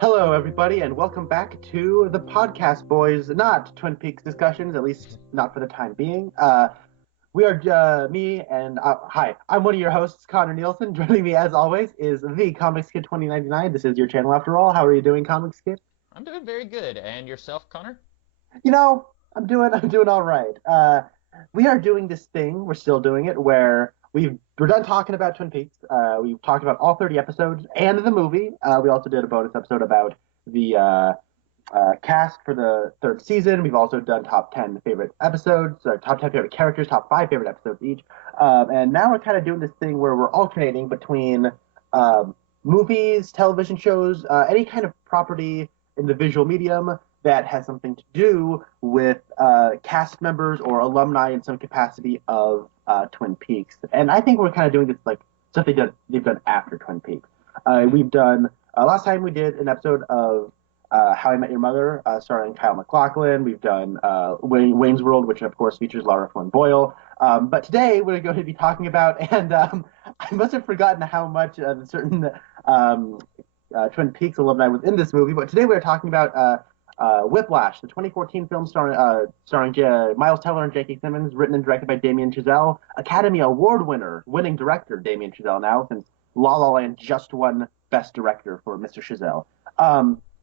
Hello, everybody, and welcome back to the podcast, boys. Not Twin Peaks discussions, at least not for the time being. We are me and hi. I'm one of your hosts, Connor Nielsen. Joining me, as always, is the Comics Kid 2099. This is your channel, after all. How are you doing, Comics Kid? I'm doing very good. And yourself, Connor? You know, I'm doing all right. We are doing this thing. We're still doing it where we're done talking about Twin Peaks. We've talked about all 30 episodes and the movie. We also did a bonus episode about the cast for the third season. We've also done top 10 favorite episodes, or top 10 favorite characters, top 5 favorite episodes each. And now we're kind of doing this thing where we're alternating between movies, television shows, any kind of property in the visual medium that has something to do with cast members or alumni in some capacity of Twin Peaks. And I think we're kind of doing this like stuff they've done after Twin Peaks. We've done last time we did an episode of How I Met Your Mother, starring Kyle MacLachlan. We've done Wayne's World, which of course features Lara Flynn Boyle. But today we're going to be talking about, and I must have forgotten how much certain Twin Peaks alumni was in this movie. But today we're talking about Whiplash, the 2014 film starring Miles Teller and J.K. Simmons, written and directed by Damien Chazelle, Academy Award winning director Damien Chazelle now, since La La Land just won Best Director for Mr. Chazelle.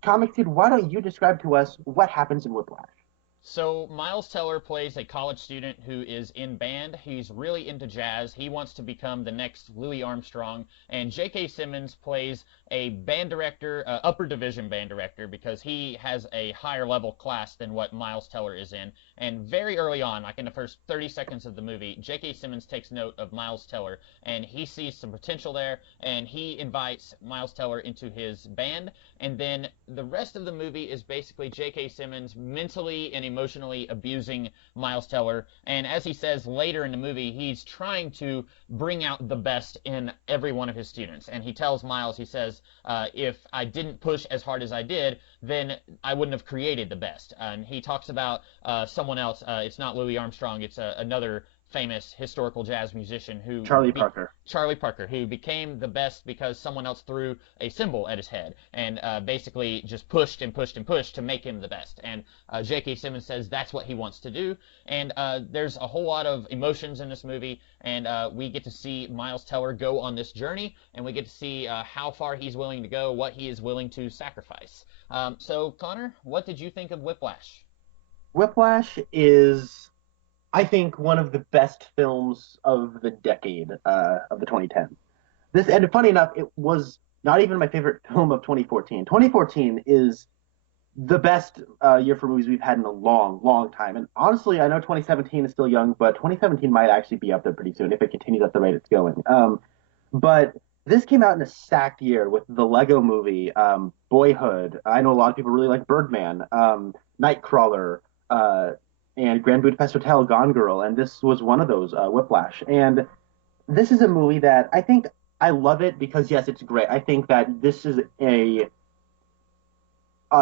Comics Kid, why don't you describe to us what happens in Whiplash? So Miles Teller plays a college student who is in band. He's really into jazz. He wants to become the next Louis Armstrong. And J.K. Simmons plays a band director, upper division band director, because he has a higher level class than what Miles Teller is in. And very early on, like in the first 30 seconds of the movie, J.K. Simmons takes note of Miles Teller, and he sees some potential there, and he invites Miles Teller into his band. And then the rest of the movie is basically J.K. Simmons mentally and emotionally abusing Miles Teller. And as he says later in the movie, he's trying to bring out the best in every one of his students. And he tells Miles, he says, if I didn't push as hard as I did, then I wouldn't have created the best. And he talks about someone else. It's not Louis Armstrong. It's another famous historical jazz musician who Charlie Parker, who became the best because someone else threw a cymbal at his head and basically just pushed and pushed and pushed to make him the best. And J.K. Simmons says that's what he wants to do. And there's a whole lot of emotions in this movie, and we get to see Miles Teller go on this journey, and we get to see how far he's willing to go, what he is willing to sacrifice. So Connor, what did you think of Whiplash? Whiplash is, I think, one of the best films of the decade, of the 2010s. And funny enough, it was not even my favorite film of 2014. 2014 is the best year for movies we've had in a long, long time. And honestly, I know 2017 is still young, but 2017 might actually be up there pretty soon if it continues at the rate it's going. But this came out in a stacked year with the Lego Movie, Boyhood. I know a lot of people really like Birdman, Nightcrawler, and Grand Budapest Hotel, Gone Girl, and this was one of those, Whiplash. And this is a movie that I think I love it because, yes, it's great. I think that this is a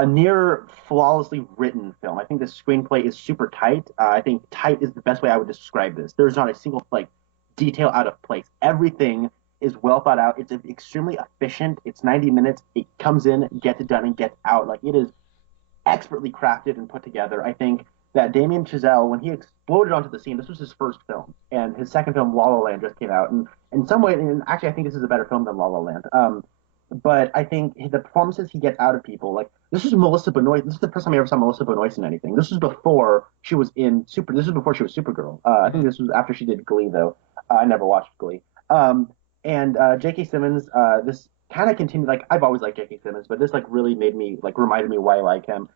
near flawlessly written film. I think the screenplay is super tight. I think tight is the best way I would describe this. There's not a single detail out of place. Everything is well thought out. It's extremely efficient. It's 90 minutes. It comes in, gets it done, and gets out. It is expertly crafted and put together. I think that Damien Chazelle, when he exploded onto the scene, this was his first film, and his second film, La La Land, just came out. And in some way, and actually, I think this is a better film than La La Land. But I think the performances he gets out of people, this is Melissa Benoist. This is the first time I ever saw Melissa Benoist in anything. This was before she was in This was before she was Supergirl. I think this was after she did Glee, though. I never watched Glee. And J.K. Simmons, this kind of continued. I've always liked J.K. Simmons, but this really made me reminded me why I like him.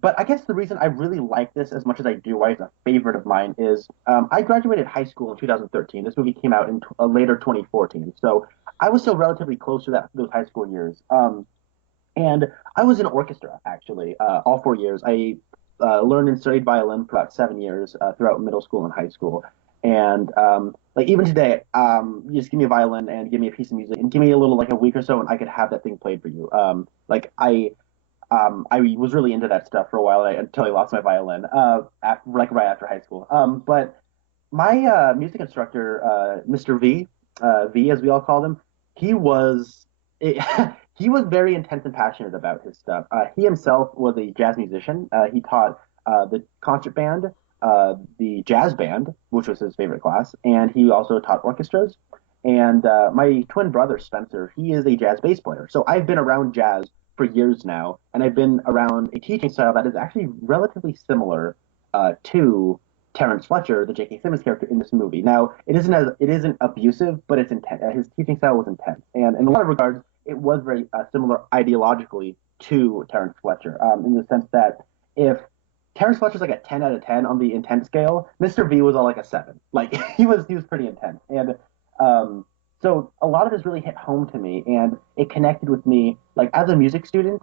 But I guess the reason I really like this as much as I do, why it's a favorite of mine, is I graduated high school in 2013. This movie came out in later 2014. So I was still relatively close to those high school years. And I was in orchestra, actually, all 4 years. I learned and studied violin for about 7 years throughout middle school and high school. And even today, you just give me a violin and give me a piece of music and give me a week or so, and I could have that thing played for you. I was really into that stuff for a while until I lost my violin, right after high school. But my music instructor, Mr. V, V as we all called him, he he was very intense and passionate about his stuff. He himself was a jazz musician. He taught the concert band, the jazz band, which was his favorite class, and he also taught orchestras. And my twin brother Spencer, he is a jazz bass player. So I've been around jazz for years now, and I've been around a teaching style that is actually relatively similar to Terrence Fletcher, the J.K. Simmons character in this movie. Now, it isn't abusive, but it's intense. His teaching style was intense, and in a lot of regards, it was very similar ideologically to Terrence Fletcher, in the sense that if Terrence Fletcher's like a 10 out of 10 on the intense scale, Mr. V was all like a 7. Like he was pretty intense, and um, so a lot of this really hit home to me, and it connected with me. Like as a music student,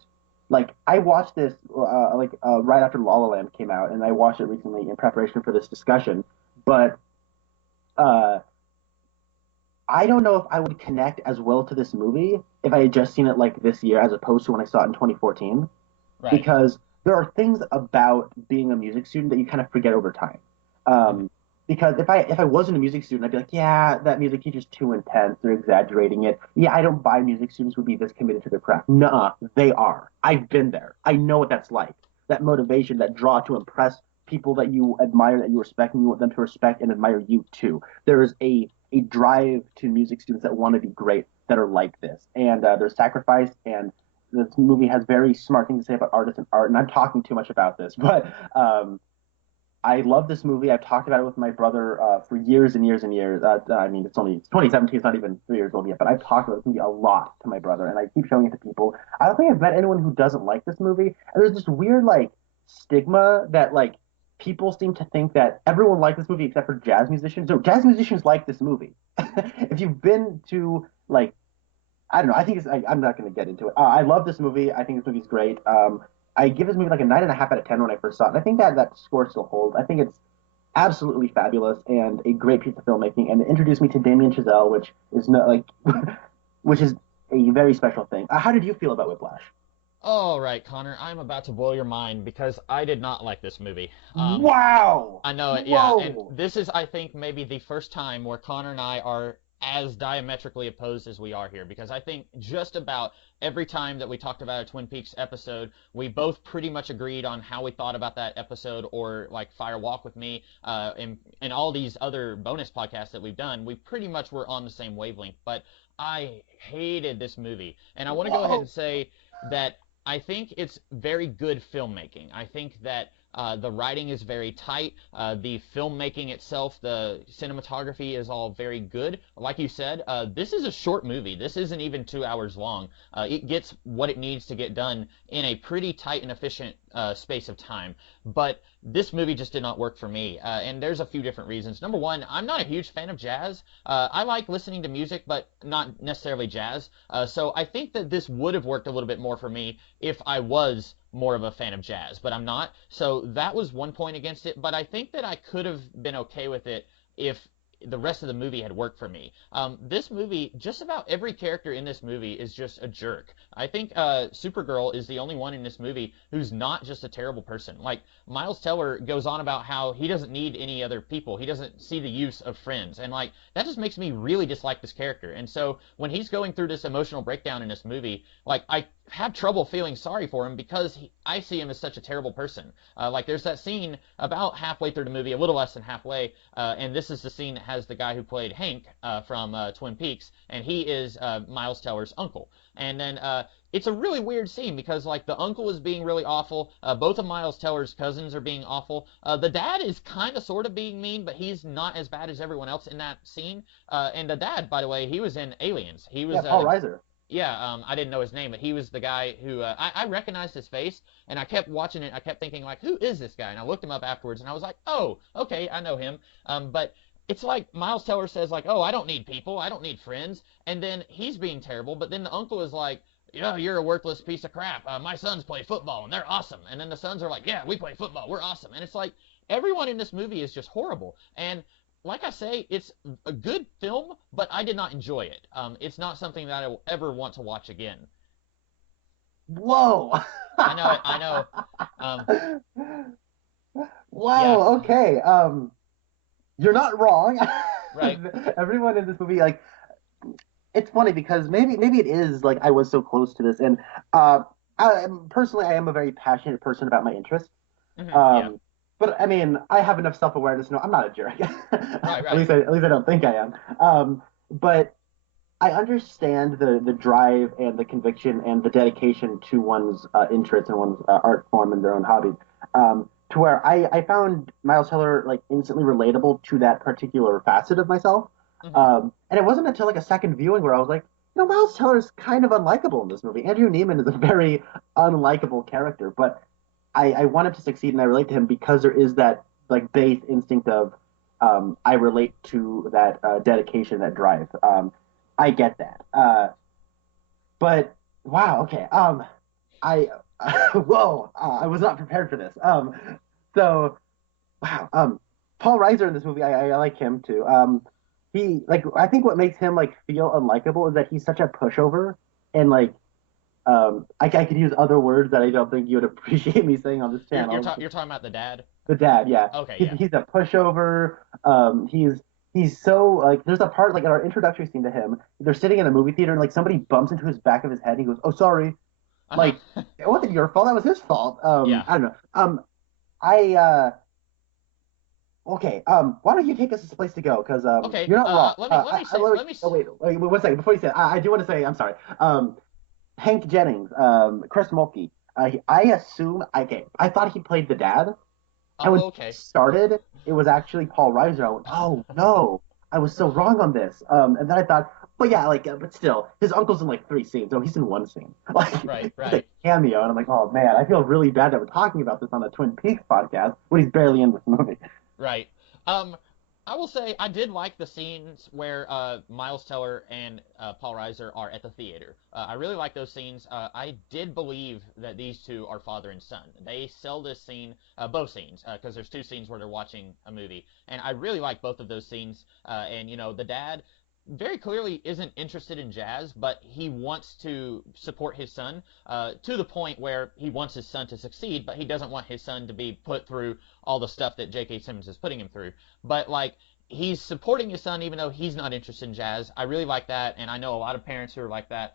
like I watched this right after La La Land came out, and I watched it recently in preparation for this discussion. But uh, I don't know if I would connect as well to this movie if I had just seen it like this year as opposed to when I saw it in 2014, Right. because there are things about being a music student that you kind of forget over time. Um, because if I wasn't a music student, I'd be like, yeah, that music teacher's too intense. They're exaggerating it. Yeah, I don't buy music students would be this committed to their craft. Nuh-uh, they are. I've been there. I know what that's like. That motivation, that draw to impress people that you admire, that you respect, and you want them to respect and admire you too. There is a drive to music students that want to be great that are like this, and there's sacrifice, and this movie has very smart things to say about artists and art. And I'm talking too much about this, but I love this movie. I've talked about it with my brother for years and years and years. I mean, it's 2017. It's not even 3 years old yet, but I've talked about this movie a lot to my brother, and I keep showing it to people. I don't think I've met anyone who doesn't like this movie. And there's this weird like stigma that like people seem to think that everyone likes this movie except for jazz musicians. No, jazz musicians like this movie. If you've been to like I don't know. I think I'm not going to get into it. I love this movie. I think this movie's great. I give this movie like a 9.5 out of 10 when I first saw it. And I think that score still holds. I think it's absolutely fabulous and a great piece of filmmaking. And it introduced me to Damien Chazelle, which is no like, which is a very special thing. How did you feel about Whiplash? All right, Connor, I'm about to blow your mind because I did not like this movie. Wow! I know it, yeah, and Whoa! this is, I think, maybe the first time where Connor and I are as diametrically opposed as we are here, because I think just about every time that we talked about a Twin Peaks episode, we both pretty much agreed on how we thought about that episode, or like Fire Walk with Me, and all these other bonus podcasts that we've done, we pretty much were on the same wavelength. But I hated this movie, and I want to go ahead Whoa! and say that I think it's very good filmmaking. I think that the writing is very tight. The filmmaking itself, the cinematography is all very good. Like you said, this is a short movie. This isn't even 2 hours long. It gets what it needs to get done in a pretty tight and efficient space of time. But this movie just did not work for me. And there's a few different reasons. Number one, I'm not a huge fan of jazz. I like listening to music, but not necessarily jazz. So I think that this would have worked a little bit more for me if I was more of a fan of jazz, but I'm not. So that was one point against it, but I think that I could have been okay with it if the rest of the movie had worked for me. This movie, just about every character in this movie is just a jerk. I think Supergirl is the only one in this movie who's not just a terrible person. Like, Miles Teller goes on about how he doesn't need any other people. He doesn't see the use of friends. And, like, that just makes me really dislike this character. And so when he's going through this emotional breakdown in this movie, like, I have trouble feeling sorry for him because I see him as such a terrible person. Like, there's that scene about halfway through the movie, a little less than halfway, and this is the scene that has the guy who played Hank from Twin Peaks, and he is Miles Teller's uncle. And then it's a really weird scene because, like, the uncle is being really awful. Both of Miles Teller's cousins are being awful. The dad is kind of sort of being mean, but he's not as bad as everyone else in that scene. And the dad, by the way, he was in Aliens. He was Yeah, Paul Reiser. yeah, I didn't know his name, but he was the guy who I recognized his face, and I kept watching it. I kept thinking, like, who is this guy? And I looked him up afterwards, and I was like, oh, okay, I know him. But it's like Miles Teller says, like, oh, I don't need people, I don't need friends, and then he's being terrible. But then the uncle is like, yeah, you're a worthless piece of crap. My sons play football, and they're awesome. And then the sons are like, yeah, we play football, we're awesome. And it's like everyone in this movie is just horrible. And like I say, it's a good film, but I did not enjoy it. It's not something that I will ever want to watch again. Whoa! I know it. I know. Um, yeah. Wow. Okay. You're not wrong. Right. Everyone in this movie, like, it's funny because maybe it is like I was so close to this, and uh, personally, I am a very passionate person about my interests. Yeah. Um, but I mean, I have enough self awareness to know I'm not a jerk. Right, At right. least I don't think I am. But I understand the drive and the conviction and the dedication to one's interests and one's art form and their own hobby. To where I found Miles Teller like instantly relatable to that particular facet of myself. Hmm. And it wasn't until like a second viewing where I was like, Miles Teller is kind of unlikable in this movie. Andrew Neiman is a very unlikable character, but I want him to succeed and I relate to him because there is that like base instinct of I relate to that dedication, that drive. I get that. But wow, okay. I whoa, I was not prepared for this. So wow. Paul Reiser in this movie, I like him too. He like I think what makes him like feel unlikable is that he's such a pushover and like I could use other words that I don't think you would appreciate me saying on this channel. You're talking about the dad. The dad, yeah, Okay, he's yeah. he's a pushover. He's so like there's a part like in our introductory scene to him, they're sitting in a movie theater and like somebody bumps into his back of his head and he goes, "Oh, sorry." Uh Like huh. it wasn't your fault, that was his fault. Yeah. I don't know. I okay. Why don't you take us to this place to go? Because Okay. you're not wrong. Let me say Let me, let me. oh wait, 1 second before you say it, I do want to say I'm sorry. Hank Jennings, Chris Mulkey. I assume I thought he played the dad, and when Oh, he okay. started, it was actually Paul Reiser. I went, oh no, I was so wrong on this. And then I thought, but yeah, like, but still, his uncle's in like 3 scenes. So he's in 1 scene, like Right, it's a right. cameo. And I'm like, oh man, I feel really bad that we're talking about this on the Twin Peaks podcast when he's barely in this movie. Right. Um, I will say I did like the scenes where Miles Teller and Paul Reiser are at the theater. I really like those scenes. I did believe that these two are father and son. They sell this scene, both scenes, because there's two scenes where they're watching a movie, and I really like both of those scenes. And the dad very clearly isn't interested in jazz, but he wants to support his son to the point where he wants his son to succeed, but he doesn't want his son to be put through all the stuff that J.K. Simmons is putting him through. But like he's supporting his son even though he's not interested in jazz. I really like that, and I know a lot of parents who are like that,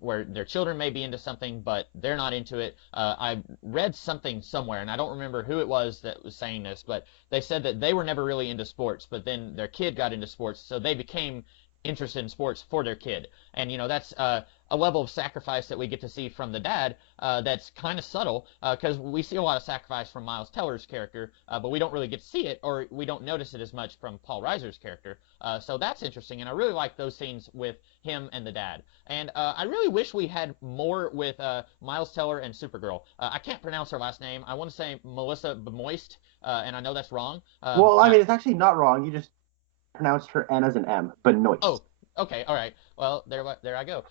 where their children may be into something but they're not into it. I read something somewhere, and I don't remember who it was that was saying this, but they said that they were never really into sports, but then their kid got into sports, so they became interested in sports for their kid. And that's a level of sacrifice that we get to see from the dad that's kind of subtle because we see a lot of sacrifice from Miles Teller's character, but we don't really get to see it or we don't notice it as much from Paul Reiser's character. So that's interesting, and I really like those scenes with him and the dad. And I really wish we had more with Miles Teller and Supergirl. I can't pronounce her last name. I want to say Melissa Bemoist, and I know that's wrong. Well, I mean, it's actually not wrong. You just pronounced her N as an M, but noise. Oh, okay, all right. Well, there I go.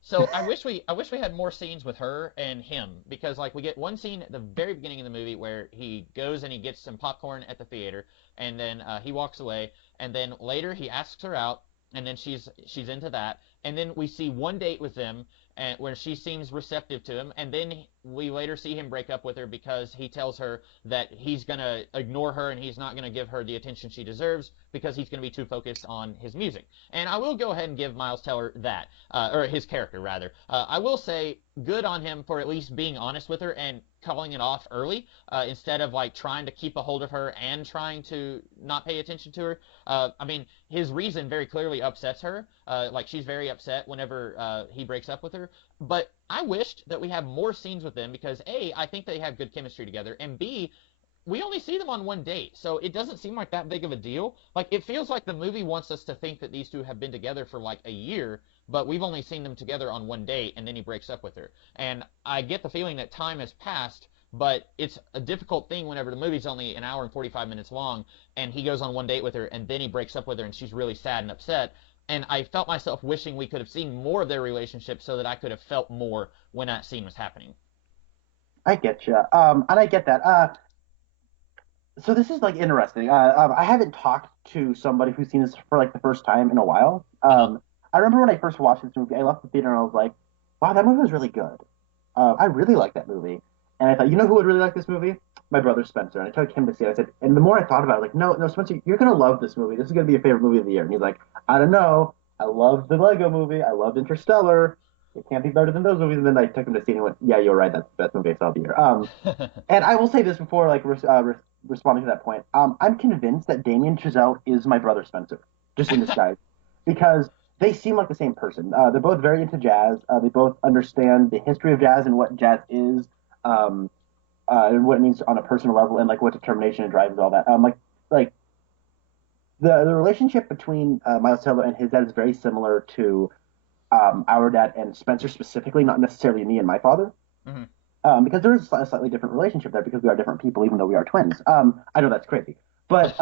So I wish we had more scenes with her and him because like we get one scene at the very beginning of the movie where he goes and he gets some popcorn at the theater, and then he walks away, and then later he asks her out, and then she's into that, and then we see one date with them and where she seems receptive to him, and then we later see him break up with her because he tells her that he's gonna ignore her and he's not gonna give her the attention she deserves because he's gonna be too focused on his music. And I will go ahead and give Miles Teller that, or his character rather. I will say good on him for at least being honest with her and calling it off early instead of like trying to keep a hold of her and trying to not pay attention to her. I mean, his reason very clearly upsets her. Like she's very upset whenever he breaks up with her. But I wished that we have more scenes with them because A, I think they have good chemistry together, and B, we only see them on one date, so it doesn't seem like that big of a deal. Like it feels like the movie wants us to think that these two have been together for like a year, but we've only seen them together on one date, and then he breaks up with her. And I get the feeling that time has passed, but it's a difficult thing whenever the movie's only an hour and 45 minutes long, and he goes on one date with her, and then he breaks up with her, and she's really sad and upset. And I felt myself wishing we could have seen more of their relationship so that I could have felt more when that scene was happening. I get you. And I get that. So this is like interesting. I haven't talked to somebody who's seen this for like the first time in a while. Uh huh. I remember when I first watched this movie, I left the theater and I was like, "Wow, that movie was really good." I really like that movie, and I thought, you know who would really like this movie? My brother Spencer. And I took him to see it. I said, and the more I thought about it, like, no, no, Spencer, you're gonna love this movie. This is gonna be your favorite movie of the year. And he's like, I don't know. I loved the Lego movie. I loved Interstellar. It can't be better than those movies. And then I took him to see it and went, yeah, you're right. That's the best movie I saw of the year. And I will say this before, like, responding to that point. I'm convinced that Damien Chazelle is my brother Spencer, just in disguise, because they seem like the same person. They're both very into jazz. They both understand the history of jazz and what jazz is, um, and what it means on a personal level, and like what determination and drive is all that. Like the relationship between Miles Teller and his dad is very similar to our dad and Spencer specifically, not necessarily me and my father. Hmm. Because there is a slightly different relationship there because we are different people, even though we are twins. I know that's crazy, but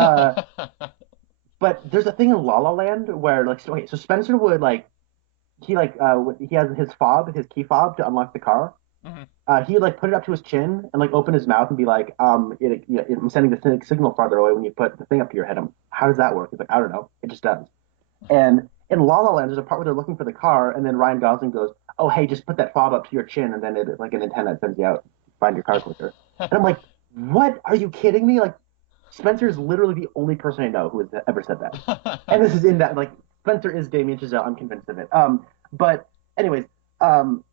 there's a thing in La La Land where like so, okay, so Spencer would like he has his fob, his key fob to unlock the car. Hmm. He like put it up to his chin and like open his mouth and be like, I'm sending the signal farther away when you put the thing up to your head. How does that work? He's like, I don't know, it just does. And in La La Land, there's a part where they're looking for the car, and then Ryan Gosling goes, "Oh, hey, just put that fob up to your chin, and then it like an antenna sends you out, find your car quicker." And I'm like, "What? Are you kidding me?" Like, Spencer is literally the only person I know who has ever said that. And this is in that like Spencer is Damien Chazelle. I'm convinced of it. But anyways, um,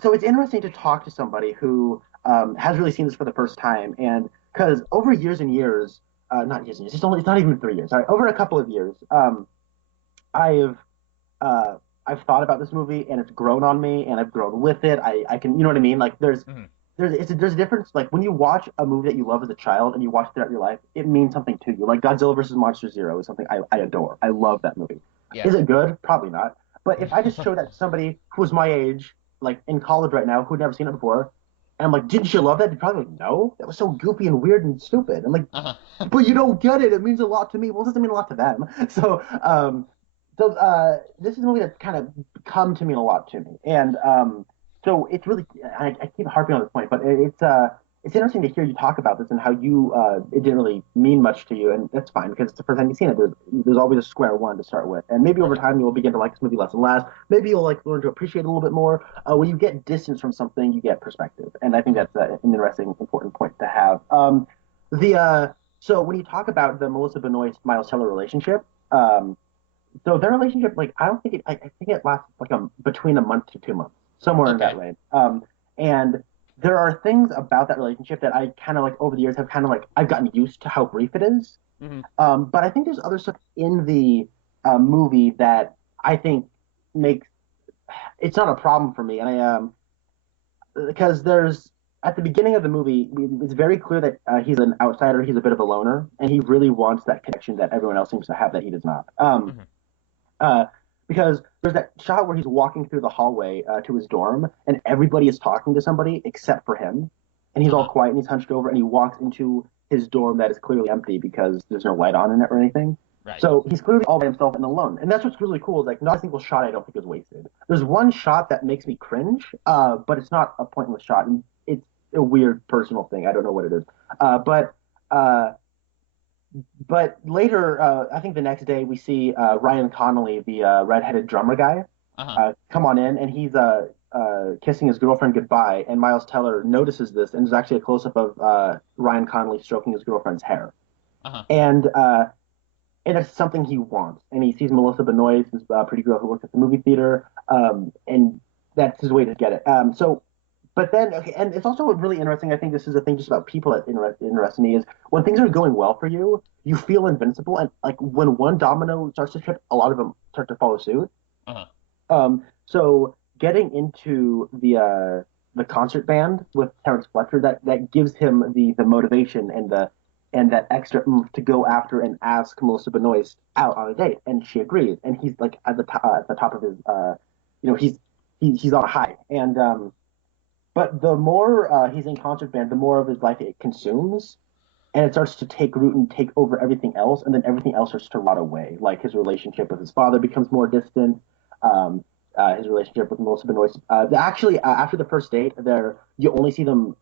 so it's interesting to talk to somebody who has really seen this for the first time, and because over years and years, not years and years, it's not even 3 years. Sorry, over a couple of years, I've uh, I've thought about this movie and it's grown on me and I've grown with it. I can, you know what I mean? Like Hmm. there's a difference. Like when you watch a movie that you love as a child and you watch it throughout your life, it means something to you. Like Godzilla versus Monster Zero is something I adore. I love that movie. Yeah. Is it good? Probably not. But if I just show that to somebody who's my age, like in college right now, who'd never seen it before, and I'm like, didn't you love that? They'd probably like, no, that was so goofy and weird and stupid. I'm like, Uh-huh. but you don't get it. It means a lot to me. Well, it doesn't mean a lot to them. This is a movie that's kind of come to mean a lot to me, and so it's really I keep harping on this point, but it's interesting to hear you talk about this and how you it didn't really mean much to you, and that's fine because it's the first time you've seen it. There's always a square one to start with, and maybe over Right. time you'll begin to like this movie less and less. Maybe you'll like learn to appreciate it a little bit more. When you get distance from something, you get perspective, and I think Hmm. that's an interesting, important point to have. The So when you talk about the Melissa Benoist Miles Teller relationship, um, so their relationship, like I don't think it, I think it lasts like between a month to 2 months, somewhere in that Okay. range. And there are things about that relationship that I kind of like over the years have kind of like I've gotten used to how brief it is. Hmm. But I think there's other stuff in the movie that I think makes it's not a problem for me, and I because there's at the beginning of the movie, it's very clear that he's an outsider, he's a bit of a loner, and he really wants that connection that everyone else seems to have that he does not. Hmm. Uh, because there's that shot where he's walking through the hallway to his dorm, and everybody is talking to somebody except for him, and he's all Uh-huh. quiet and he's hunched over, and he walks into his dorm that is clearly empty because there's no light on in it or anything. Right. So he's clearly all by himself and alone, and that's what's really cool. Is like not a single shot I don't think is wasted. There's one shot that makes me cringe, but it's not a pointless shot, and it's a weird personal thing. I don't know what it is, uh, but. Uh, but later, I think the next day we see Ryan Connolly, the redheaded drummer guy, Uh-huh. come on in, and he's kissing his girlfriend goodbye. And Miles Teller notices this, and there's actually a close up of Ryan Connolly stroking his girlfriend's hair, Uh-huh. and uh, and it's something he wants. And he sees Melissa Benoist, this pretty girl who works at the movie theater, and that's his way to get it. But then, okay, and it's also really interesting. I think this is a thing just about people that interest me is when things are going well for you, you feel invincible, and like when one domino starts to trip, a lot of them start to follow suit. Uh-huh. So getting into the concert band with Terrence Fletcher, that gives him the motivation and that extra oomph to go after and ask Melissa Benoist out on a date, and she agrees, and he's like at the top of his he's on a high, and but the more he's in concert band, the more of his life it consumes, and it starts to take root and take over everything else, and then everything else starts to rot away. Like his relationship with his father becomes more distant. His relationship with Melissa Benoist. Actually, after the first date, there you only see them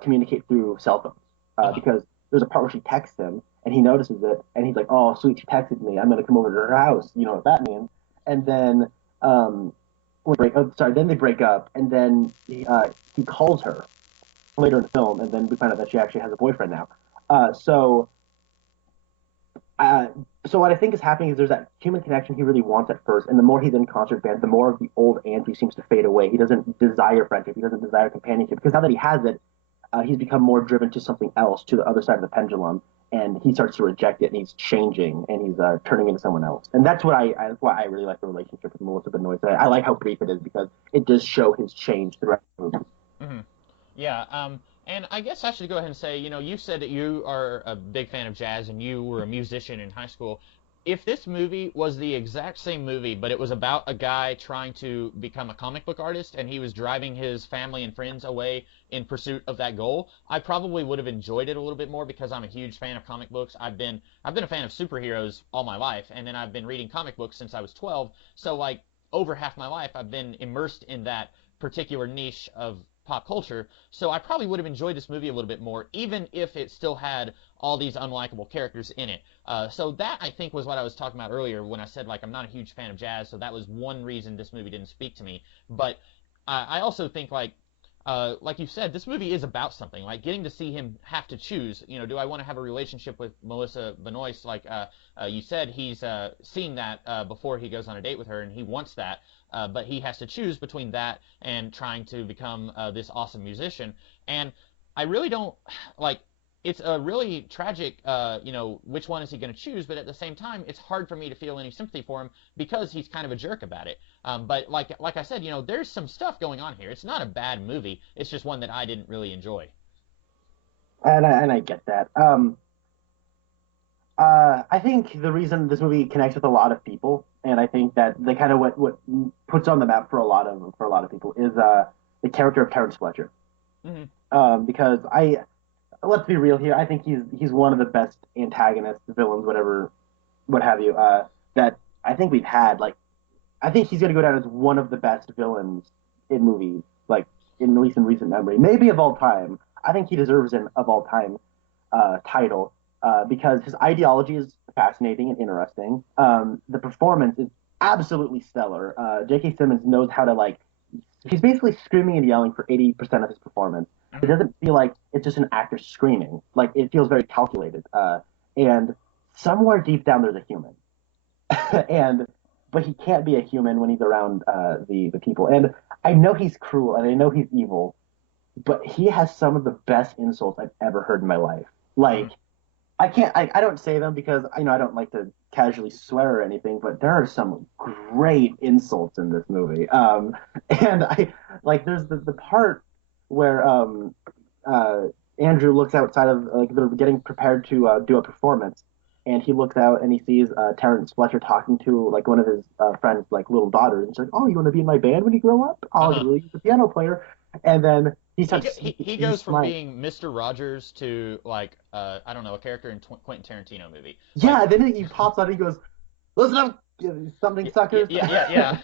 communicate through cell phones Uh-huh. because there's a part where she texts him, and he notices it, and he's like, "Oh, sweet, she texted me. I'm gonna come over to her house. You know what that means?" And then um, then they break up, and then he calls her later in the film, and then we find out that she actually has a boyfriend now. So Uh, so what I think is happening is there's that human connection he really wants at first, and the more he's in concert band, the more of the old Andrew seems to fade away. He doesn't desire friendship, he doesn't desire companionship, because now that he has it, he's become more driven to something else, to the other side of the pendulum, and he starts to reject it, and he's changing, and he's turning into someone else. And that's why I really like the relationship with Melissa Benoist. I like how brief it is because it does show his change throughout the movie. Hmm. Yeah, and I guess I should go ahead and say, you said that you are a big fan of jazz and you were a musician in high school. If this movie was the exact same movie, but it was about a guy trying to become a comic book artist and he was driving his family and friends away in pursuit of that goal, I probably would have enjoyed it a little bit more because I'm a huge fan of comic books. I've been a fan of superheroes all my life, and then I've been reading comic books since I was 12. So like over half my life I've been immersed in that particular niche of pop culture, so I probably would have enjoyed this movie a little bit more, even if it still had all these unlikable characters in it. So that I think was what I was talking about earlier when I said like I'm not a huge fan of jazz, so that was one reason this movie didn't speak to me. But I also think like you said, this movie is about something. Like getting to see him have to choose. Do I want to have a relationship with Melissa Benoist? Like you said, he's seeing that before he goes on a date with her, and he wants that. But he has to choose between that and trying to become this awesome musician. And I really don't like. It's a really tragic, which one is he going to choose? But at the same time, it's hard for me to feel any sympathy for him because he's kind of a jerk about it. But like I said, there's some stuff going on here. It's not a bad movie. It's just one that I didn't really enjoy. And I get that. I think the reason this movie connects with a lot of people, and I think that the kind of what puts on the map for a lot of people is the character of Terrence Fletcher. Hmm. Because I let's be real here, I think he's one of the best antagonists, villains, whatever, what have you, that I think we've had. Like, I think he's gonna go down as one of the best villains in movies, like in at least in recent memory, maybe of all time. I think he deserves an of all time title because his ideology is fascinating and interesting. The performance is absolutely stellar. J.K. Simmons knows how to like. He's basically screaming and yelling for 80% of his performance. It Hmm. doesn't feel like it's just an actor screaming. Like it feels very calculated. And somewhere deep down there's a human, and but he can't be a human when he's around the people. And I know he's cruel and I know he's evil, but he has some of the best insults I've ever heard in my life. Hmm. Like I don't say them because I don't like to casually swear or anything, but there are some great insults in this movie. And I like there's the part where uh, Andrew looks outside of like they're getting prepared to do a performance, and he looks out and he sees Terrence Fletcher talking to like one of his friends' like little daughters, and she's like, "Oh, you want to be in my band when you grow up? I'll Uh-huh. get you the piano player." And then He he's goes from smiling. being Mr. Rogers to like I don't know, a character in Quentin Tarantino movie. Like Yeah, then he pops out and he goes, "Listen up, something yeah, suckers." yeah.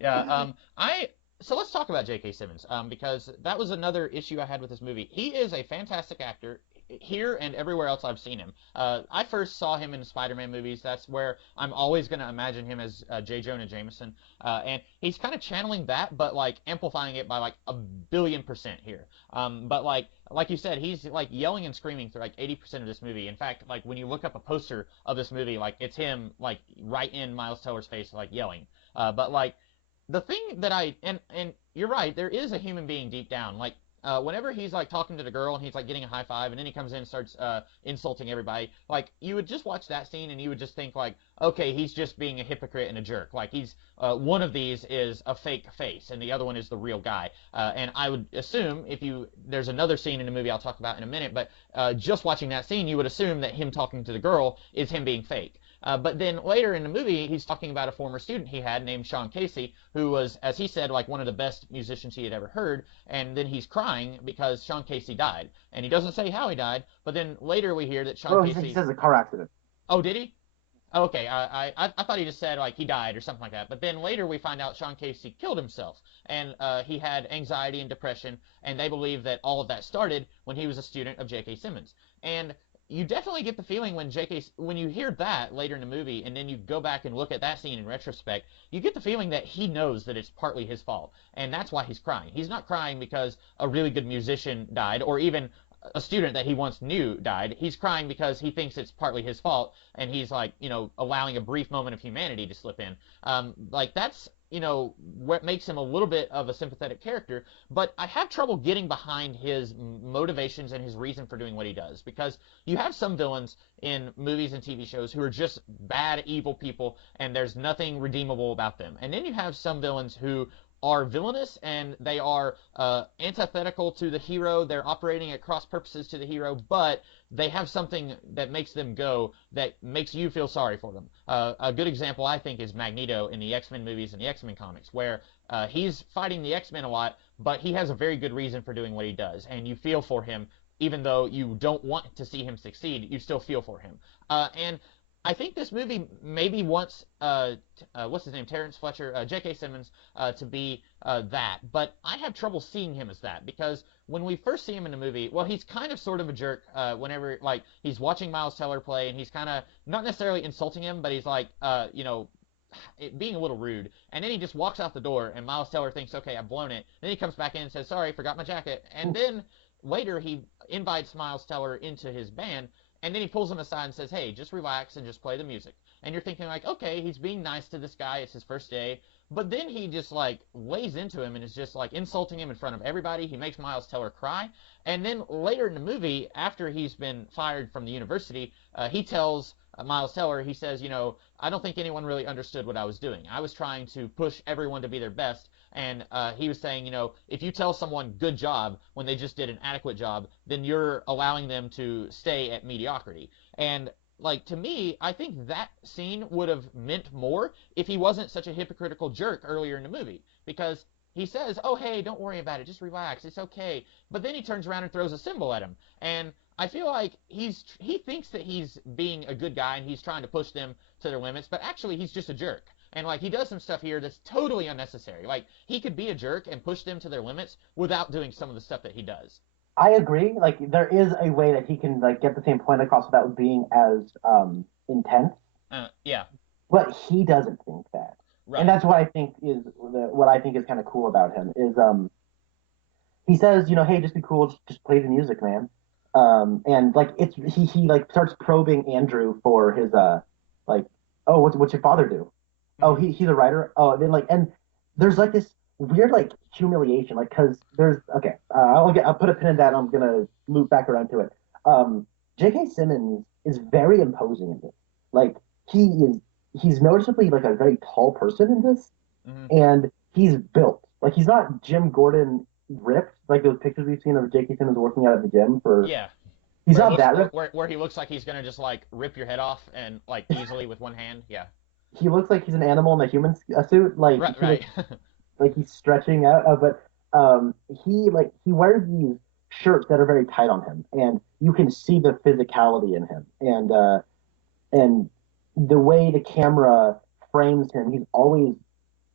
Yeah. I so let's talk about J.K. Simmons, because that was another issue I had with this movie. He is a fantastic actor here and everywhere else I've seen him. I first saw him in Spider-Man movies. That's where I'm always going to imagine him as J. Jonah Jameson, and he's kind of channeling that, but like amplifying it by like a billion% here. But like you said, he's like yelling and screaming through like 80% of this movie. In fact, like when you look up a poster of this movie, like it's him like right in Miles Teller's face, like yelling. But like the thing that and you're right, there is a human being deep down. Like whenever he's like talking to the girl and he's like getting a high five, and then he comes in and starts insulting everybody, like you would just watch that scene and you would just think like, okay, he's just being a hypocrite and a jerk. Like he's one of these is a fake face and the other one is the real guy. And I would assume if you there's another scene in the movie I'll talk about in a minute, but just watching that scene, you would assume that him talking to the girl is him being fake. But then later in the movie, he's talking about a former student he had named Sean Casey, who was, as he said, like one of the best musicians he had ever heard. And then he's crying because Sean Casey died. And he doesn't say how he died, but then later we hear that Sean Well, he Casey. says a car accident. Oh, did he? Okay, I thought he just said like he died or something like that. But then later we find out Sean Casey killed himself, and he had anxiety and depression, and they believe that all of that started when he was a student of J.K. Simmons. And you definitely get the feeling when you hear that later in the movie, and then you go back and look at that scene in retrospect, you get the feeling that he knows that it's partly his fault, and that's why he's crying. He's not crying because a really good musician died, or even a student that he once knew died. He's crying because he thinks it's partly his fault, and he's like, allowing a brief moment of humanity to slip in. Like that's what makes him a little bit of a sympathetic character, but I have trouble getting behind his motivations and his reason for doing what he does, because you have some villains in movies and TV shows who are just bad, evil people, and there's nothing redeemable about them. And then you have some villains who are villainous and they are antithetical to the hero. They're operating at cross purposes to the hero, but they have something that makes them go, that makes you feel sorry for them. A good example, I think, is Magneto in the X-Men movies and the X-Men comics, where he's fighting the X-Men a lot, but he has a very good reason for doing what he does, and you feel for him. Even though you don't want to see him succeed, you still feel for him. And I think this movie maybe wants what's his name, Terrence Fletcher, J.K. Simmons, to be that, but I have trouble seeing him as that, because when we first see him in the movie, well, he's kind of sort of a jerk whenever, like, he's watching Miles Teller play, and he's kind of not necessarily insulting him, but he's like, being a little rude, and then he just walks out the door, and Miles Teller thinks, okay, I've blown it. Then he comes back in and says, sorry, forgot my jacket, and then later he invites Miles Teller into his band. And then he pulls him aside and says, hey, just relax and just play the music. And you're thinking, like, okay, he's being nice to this guy. It's his first day. But then he just, like, lays into him and is just, like, insulting him in front of everybody. He makes Miles Teller cry. And then later in the movie, after he's been fired from the university, he tells Miles Teller, he says, I don't think anyone really understood what I was doing. I was trying to push everyone to be their best. And he was saying, if you tell someone good job when they just did an adequate job, then you're allowing them to stay at mediocrity. And, like, to me, I think that scene would have meant more if he wasn't such a hypocritical jerk earlier in the movie. Because he says, oh, hey, don't worry about it, just relax, it's okay. But then he turns around and throws a symbol at him. And I feel like he thinks that he's being a good guy and he's trying to push them to their limits, but actually he's just a jerk. And, like, he does some stuff here that's totally unnecessary. Like, he could be a jerk and push them to their limits without doing some of the stuff that he does. I agree. Like, there is a way that he can, like, get the same point across without being as intense. Yeah. But he doesn't think that. Right. And that's what I think is kind of cool about him is he says, hey, just be cool, just play the music, man. And, like, he like starts probing Andrew for his like, oh, what's your father do? Oh, he's a writer. Oh, then, like, and there's, like, this weird, like, humiliation, like, because there's, okay, I'll put a pin in that, and I'm gonna loop back around to it. J.K. Simmons is very imposing in this. Like, he's noticeably, like, a very tall person in this, and he's built. Like, he's not Jim Gordon ripped, like those pictures we've seen of J.K. Simmons working out at the gym for... Yeah. He's not that ripped. Where he looks like he's gonna just, like, rip your head off and, like, easily with one hand, yeah. He looks like he's an animal in a human suit, like right. like he's stretching out. But he wears these shirts that are very tight on him, and you can see the physicality in him, and the way the camera frames him, he's always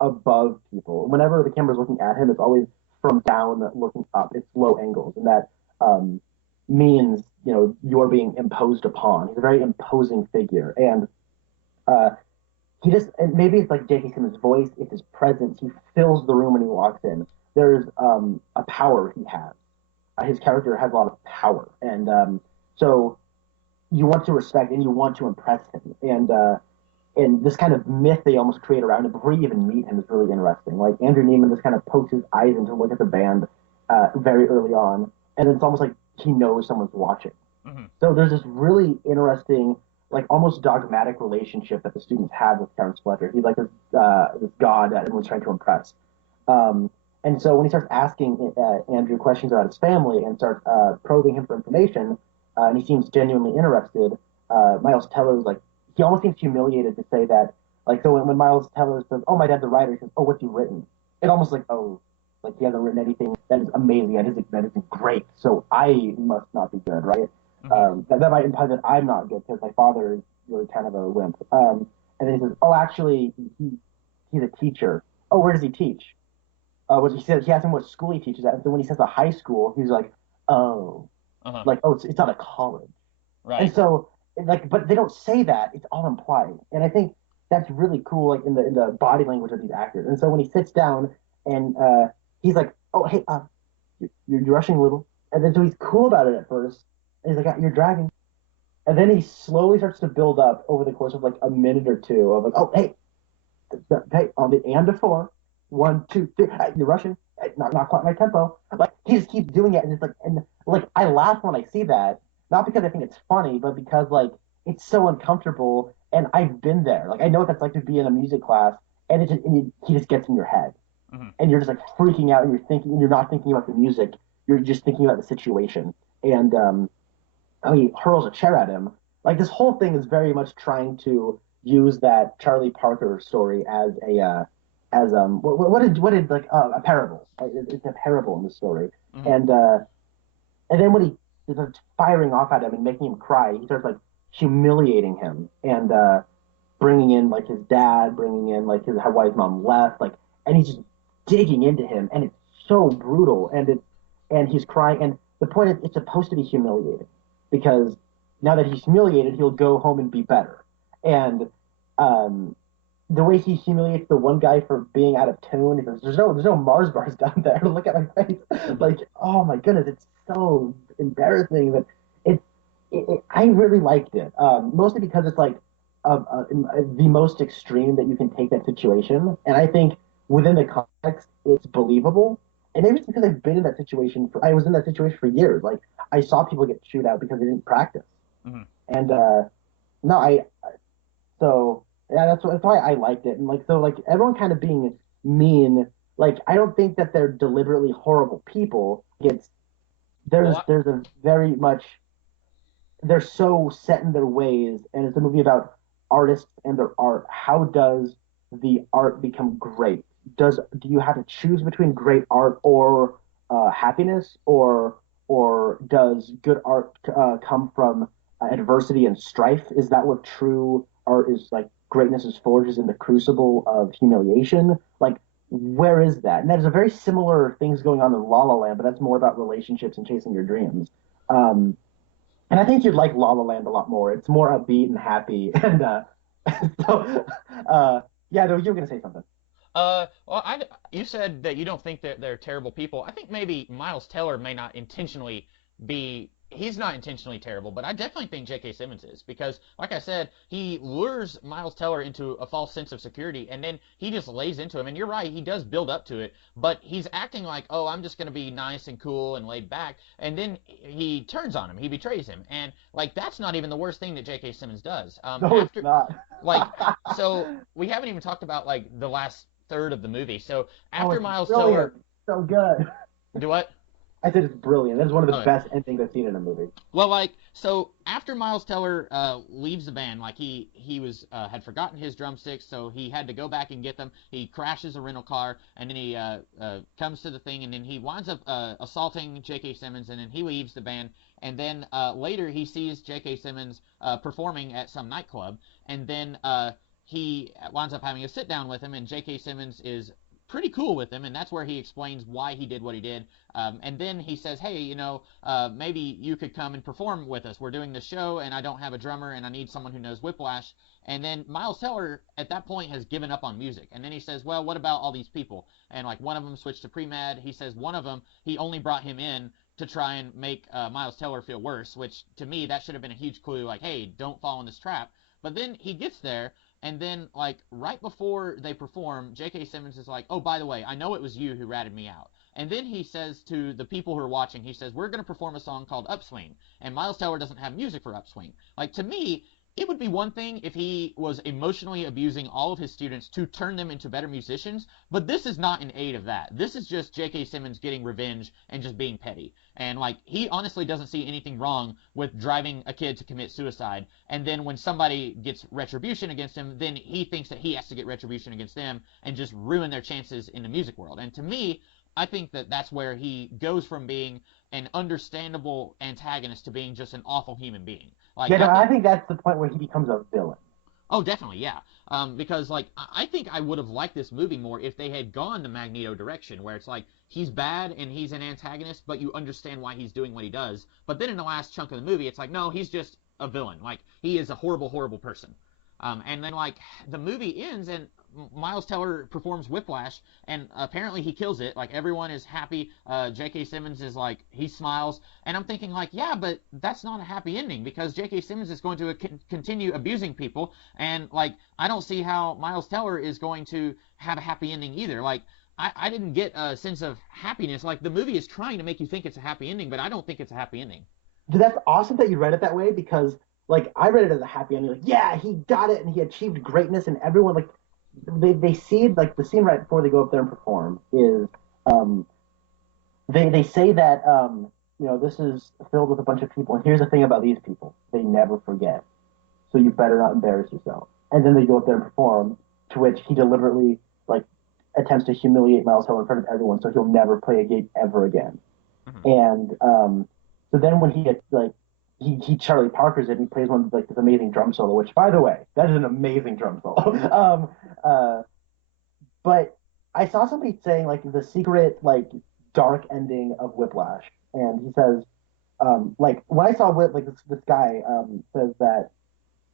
above people. Whenever the camera's looking at him, it's always from down, looking up. It's low angles, and that means you're being imposed upon. He's a very imposing figure, and and maybe it's like J.K. Simmons' voice, it's his presence. He fills the room when he walks in. There's a power he has. His character has a lot of power, and so you want to respect and you want to impress him. And this kind of myth they almost create around him before you even meet him is really interesting. Like, Andrew Neiman just kind of pokes his eyes in to look at the band very early on, and it's almost like he knows someone's watching. So there's this really interesting, like, almost dogmatic relationship that the students have with Terrence Fletcher. He's like this god that everyone's trying to impress. And so when he starts asking Andrew questions about his family and starts probing him for information, and he seems genuinely interested, Miles Teller's like, he almost seems humiliated to say that. Like, so when Miles Teller says, oh, my dad's a writer, he says, oh, what's he written? It almost like, oh, like, he hasn't written anything that is amazing, that isn't great, so I must not be good, right? That might imply that I'm not good because my father is really kind of a wimp. And then he says, oh, actually, he's a teacher. Oh, where does he teach? He asked him what school he teaches at. And so when he says a high school, he's like, oh, like, oh, it's not a college. Right. And so, like, but they don't say that. It's all implied. And I think that's really cool, like, in the body language of these actors. And so when he sits down and he's like, oh, hey, you're rushing a little. And then so he's cool about it at first. And he's like, "You're dragging." And then he slowly starts to build up over the course of like a minute or two of like, "Oh, hey, hey, on the and of four, one, two, three. You're rushing. Not quite my tempo." Like he just keeps doing it, and it's like, and like I laugh when I see that, not because I think it's funny, but because like it's so uncomfortable, and I've been there. Like I know what that's like to be in a music class, and he just gets in your head, Hmm. and you're just like freaking out, and you're thinking, and you're not thinking about the music, you're just thinking about the situation, and how he hurls a chair at him. Like this whole thing is very much trying to use that Charlie Parker story as what did like a parable. It's a parable in the story, Hmm. and uh, and then when he starts firing off at him and making him cry, he starts like humiliating him and bringing in like his dad, bringing in like his why his mom left, like, and he's just digging into him, and it's so brutal, and he's crying, and the point is it's supposed to be humiliating because now that he's humiliated, he'll go home and be better, and um, the way he humiliates the one guy for being out of tune. He goes, "There's no Mars bars down there." Look at my face. Hmm. Like, oh my goodness, it's so embarrassing. But I really liked it. Mostly because it's like the most extreme that you can take that situation, and I think within the context, it's believable. And maybe it's because I've been in that situation. I was in that situation for years. Like I saw people get chewed out because they didn't practice. Hmm. And no, I so yeah, that's why I liked it. And like so like everyone kind of being mean, like I don't think that they're deliberately horrible people. It's Well, there's a very much they're so set in their ways, and it's a movie about artists and their art. How does the art become great? Do you have to choose between great art or happiness, or does good art come from adversity and strife? Is that what true art is like? Greatness is forged is in the crucible of humiliation. Like, where is that? And there's a very similar things going on in La La Land, but that's more about relationships and chasing your dreams. Um, and I think you'd like La La Land a lot more. It's more upbeat and happy. And so, yeah, no, you were gonna say something. well, you said that you don't think that they're terrible people. I think maybe Miles Teller may not intentionally be. He's not intentionally terrible, but I definitely think J.K. Simmons is because, like I said, he lures Miles Teller into a false sense of security, and then he just lays into him. And you're right, he does build up to it, but he's acting like, oh, I'm just gonna be nice and cool and laid back, and then he turns on him, he betrays him, and like that's not even the worst thing that J.K. Simmons does. No, it's After not. like so we haven't even talked about like the last third of the movie. So Oh, after it's Miles brilliant. Teller, So good. do what? I said it's brilliant. That's one of the Okay. best endings I've seen in a movie. Well, like so after Miles Teller leaves the band, like he was had forgotten his drumsticks, so he had to go back and get them. He crashes a rental car, and then he comes to the thing, and then he winds up assaulting J.K. Simmons, and then he leaves the band. And then later he sees J.K. Simmons performing at some nightclub, and then he winds up having a sit down with him, and J.K. Simmons is pretty cool with him, and that's where he explains why he did what he did. And then he says, "Hey, maybe you could come and perform with us. We're doing the show, and I don't have a drummer, and I need someone who knows Whiplash." And then Miles Teller, at that point, has given up on music. And then he says, "Well, what about all these people?" And like one of them switched to pre-med. He says one of them, he only brought him in to try and make Miles Teller feel worse, which to me that should have been a huge clue. Like, hey, don't fall in this trap. But then he gets there, and then, like, right before they perform, J.K. Simmons is like, "Oh, by the way, I know it was you who ratted me out." And then he says to the people who are watching, he says, "We're going to perform a song called Upswing." And Miles Teller doesn't have music for Upswing. Like, to me, it would be one thing if he was emotionally abusing all of his students to turn them into better musicians, but this is not in aid of that. This is just J.K. Simmons getting revenge and just being petty. And, like, he honestly doesn't see anything wrong with driving a kid to commit suicide. And then when somebody gets retribution against him, then he thinks that he has to get retribution against them and just ruin their chances in the music world. And to me, I think that that's where he goes from being an understandable antagonist to being just an awful human being. Like, Yeah, I no, I think think that's the point where he becomes a villain. Oh, definitely, yeah. Because like I think I would have liked this movie more if they had gone the Magneto direction, where it's like he's bad and he's an antagonist, but you understand why he's doing what he does. But then in the last chunk of the movie, it's like no, he's just a villain. Like he is a horrible, horrible person. And then like the movie ends, and Miles Teller performs Whiplash, and apparently he kills it. Like, everyone is happy. J.K. Simmons is like, he smiles, and I'm thinking like, yeah, but that's not a happy ending, because J.K. Simmons is going to continue abusing people, and like, I don't see how Miles Teller is going to have a happy ending either. Like, I didn't get a sense of happiness. Like, the movie is trying to make you think it's a happy ending, but I don't think it's a happy ending. Dude, that's awesome that you read it that way because like I read it as a happy ending. Like, yeah, he got it and he achieved greatness, and everyone like they see like the scene right before they go up there and perform is um they say that this is filled with a bunch of people, and here's the thing about these people: they never forget. So you better not embarrass yourself. And then they go up there and perform, to which he deliberately like attempts to humiliate Miles Teller in front of everyone, so he'll never play a gig ever again. Mm-hmm. And so then when he gets like he Charlie Parker's it, and he plays one like this amazing drum solo, which by the way, that is an amazing drum solo. But I saw somebody saying like the secret like dark ending of Whiplash, and he says like when I saw like this guy says that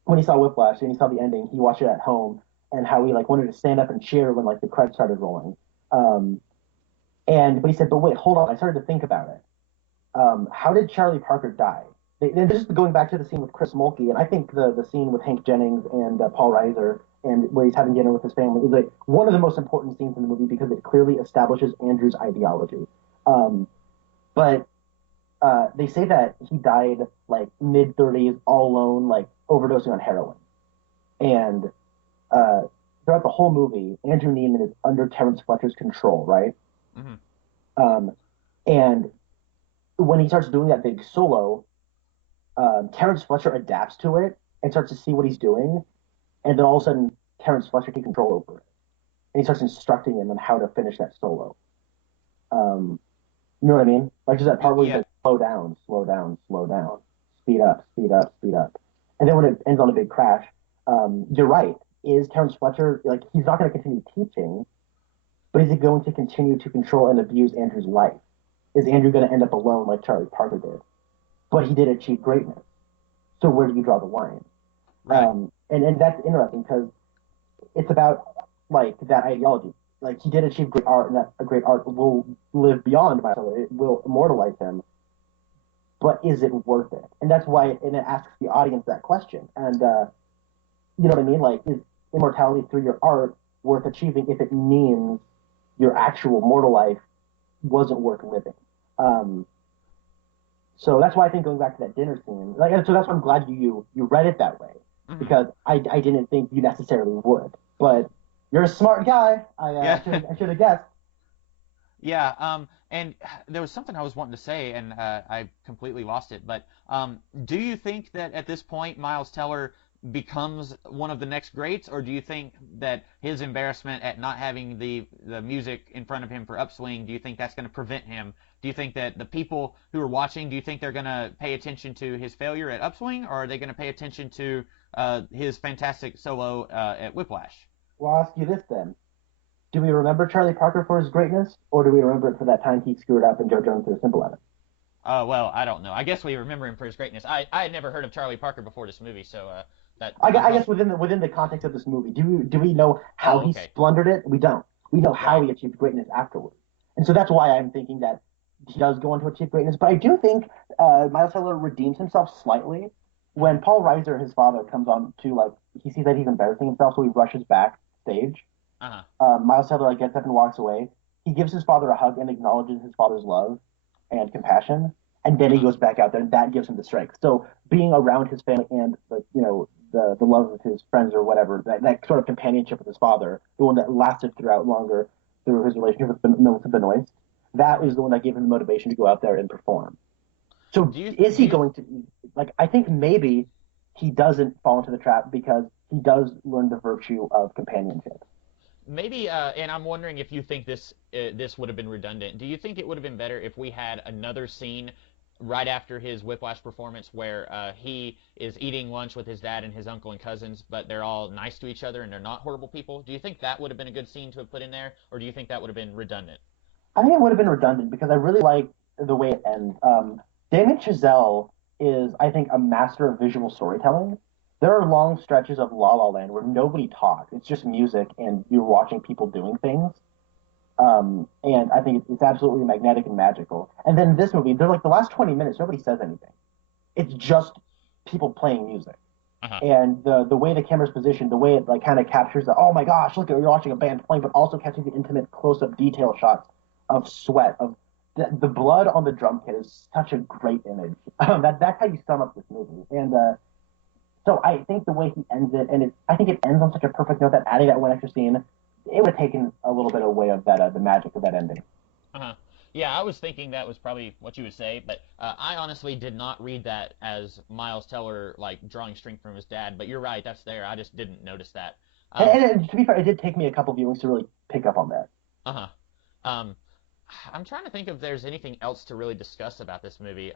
when he saw Whiplash and he saw the ending, he watched it at home and how he like wanted to stand up and cheer when like the credits started rolling. Um, but he said, but wait, hold on, I started to think about it. How did Charlie Parker die? And just going back to the scene with Chris Mulkey, and I think the scene with Hank Jennings and Paul Reiser, and where he's having dinner with his family, is like one of the most important scenes in the movie because it clearly establishes Andrew's ideology. Um, but they say that he died like mid 30s, all alone, like overdosing on heroin. And throughout the whole movie, Andrew Neiman is under Terrence Fletcher's control, right? Mm-hmm. Um, and when he starts doing that big solo, Terrence Fletcher adapts to it and starts to see what he's doing, and then all of a sudden Terrence Fletcher takes control over it, and he starts instructing him on how to finish that solo. You know what I mean? Like just that part where he's Yeah. like, slow down, slow down, slow down, speed up, speed up, speed up, and then when it ends on a big crash, you're right. Is Terrence Fletcher like he's not going to continue teaching, but is he going to continue to control and abuse Andrew's life? Is Andrew going to end up alone like Charlie Parker did? But he did achieve greatness. So where do you draw the line? Right. And that's interesting because it's about like that ideology. Like he did achieve great art, and that a great art will live beyond Miles. It will immortalize him. But is it worth it? And that's why, and it asks the audience that question. And you know what I mean? Like, is immortality through your art worth achieving if it means your actual mortal life wasn't worth living? Um, so that's why I think going back to that dinner scene, like, so that's why I'm glad you read it that way Mm-hmm. because I didn't think you necessarily would, but you're a smart guy. Yeah. I should have guessed. Yeah, and there was something I was wanting to say, and I completely lost it. But do you think that at this point Miles Teller becomes one of the next greats, or do you think that his embarrassment at not having the music in front of him for Upswing, do you think that's going to prevent him? Do you think that the people who are watching, do you think they're going to pay attention to his failure at Upswing, or are they going to pay attention to his fantastic solo at Whiplash? Well, I'll ask you this then: do we remember Charlie Parker for his greatness, or do we remember it for that time he screwed up and Joe Jones threw a simple at him? Well, I don't know. I guess we remember him for his greatness. I had never heard of Charlie Parker before this movie, so I guess within the context of this movie, do we know how Oh, he okay. splundered it? We don't. We know how Right. he achieved greatness afterwards, and so that's why I'm thinking that he does go on to achieve greatness. But I do think Miles Teller redeems himself slightly when Mm-hmm. Paul Reiser, his father, comes on to like he sees that he's embarrassing himself, so he rushes backstage. Uh-huh. Miles Teller like, gets up and walks away. He gives his father a hug and acknowledges his father's love and compassion, and then he Uh-huh. goes back out there, and that gives him the strength. So being around his family and the love of his friends or whatever, that sort of companionship with his father, the one that lasted throughout longer through his relationship with Melissa Benoist, that Mm-hmm. is the one that gave him the motivation to go out there and perform. So Do you is do he you going to like? I think maybe he doesn't fall into the trap because he does learn the virtue of companionship. maybe and I'm wondering if you think this would have been redundant. Do you think it would have been better if we had another scene right after his Whiplash performance where he is eating lunch with his dad and his uncle and cousins, but they're all nice to each other and they're not horrible people? Do you think that would have been a good scene to have put in there, or do you think that would have been redundant? I think it would have been redundant because I really like the way it ends. Damien Chazelle is, I think, a master of visual storytelling, there are long stretches of La La Land where nobody talks. It's just music, and you're watching people doing things. And I think it's absolutely magnetic and magical. And then this movie, they're like the last 20 minutes, nobody says anything. It's just people playing music. Uh-huh. And the way the camera's positioned, the way it like kind of captures the oh my gosh, look, you're watching a band playing, but also catching the intimate close up detail shots of sweat, of the blood on the drum kit is such a great image. That's how you sum up this movie. And so I think the way he ends it, and I think it ends on such a perfect note that adding that one extra scene, it would have taken a little bit away of that the magic of that ending. Uh-huh. Yeah, I was thinking that was probably what you would say, but I honestly did not read that as Miles Teller like drawing strength from his dad. But you're right, that's there. I just didn't notice that. Um, And to be fair, it did take me a couple viewings to really pick up on that. uh-huh. Um, I'm trying to think if there's anything else to really discuss about this movie.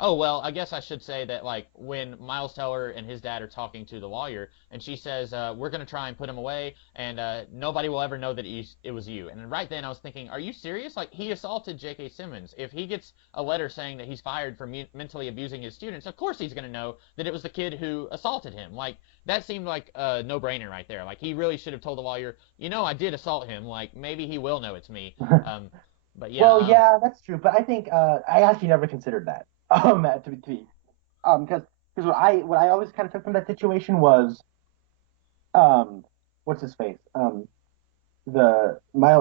Oh well, I guess I should say that like when Miles Teller and his dad are talking to the lawyer, and she says, "We're gonna try and put him away, and nobody will ever know that it was you." And right then I was thinking, "Are you serious? Like he assaulted J.K. Simmons. If he gets a letter saying that he's fired for mentally abusing his students, of course he's gonna know that it was the kid who assaulted him. Like that seemed like a no-brainer right there. Like he really should have told the lawyer, I did assault him. Like maybe he will know it's me." Um, but yeah, Well, yeah, that's true, but I think I actually never considered that. Because what I always kind of took from that situation was um what's his face the my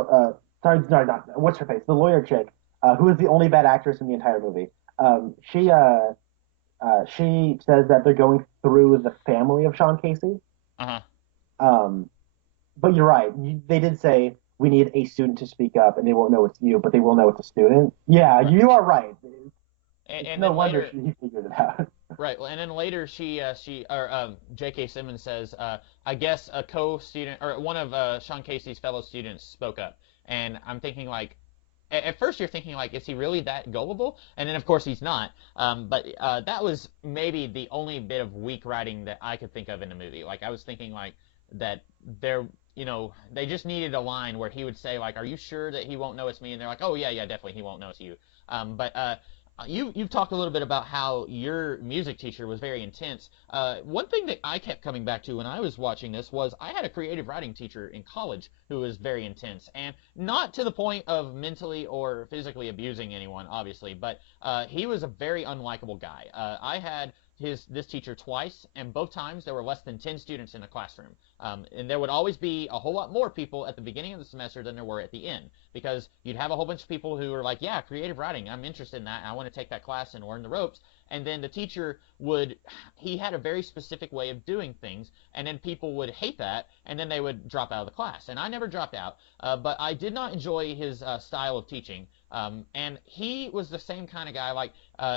sorry not what's her face the lawyer chick who is the only bad actress in the entire movie. She says that they're going through the family of Sean Casey. uh-huh. Um, but you're right. They did say we need a student to speak up, and they won't know it's you, but they will know it's a student. Yeah, Right. you are right. It's And no then wonder later, he figured it out. right? And then later, she or J.K. Simmons says, I guess a co-student or one of Sean Casey's fellow students spoke up, and I'm thinking like. At first, you're thinking like, is he really that gullible? And then, of course, he's not. But that was maybe the only bit of weak writing that I could think of in the movie. Like, I was thinking like that there, they just needed a line where he would say like, "Are you sure that he won't know it's me?" And they're like, "Oh yeah, yeah, definitely, he won't know it's you." But you've talked a little bit about how your music teacher was very intense. One thing that I kept coming back to when I was watching this was I had a creative writing teacher in college who was very intense, and not to the point of mentally or physically abusing anyone, obviously, but he was a very unlikable guy. I had this teacher twice, and both times there were less than 10 students in the classroom. And there would always be a whole lot more people at the beginning of the semester than there were at the end, because you'd have a whole bunch of people who are like, yeah, creative writing, I'm interested in that, I want to take that class and learn the ropes. And then the teacher he had a very specific way of doing things, and then people would hate that, and then they would drop out of the class. And I never dropped out, but I did not enjoy his style of teaching. And he was the same kind of guy. Like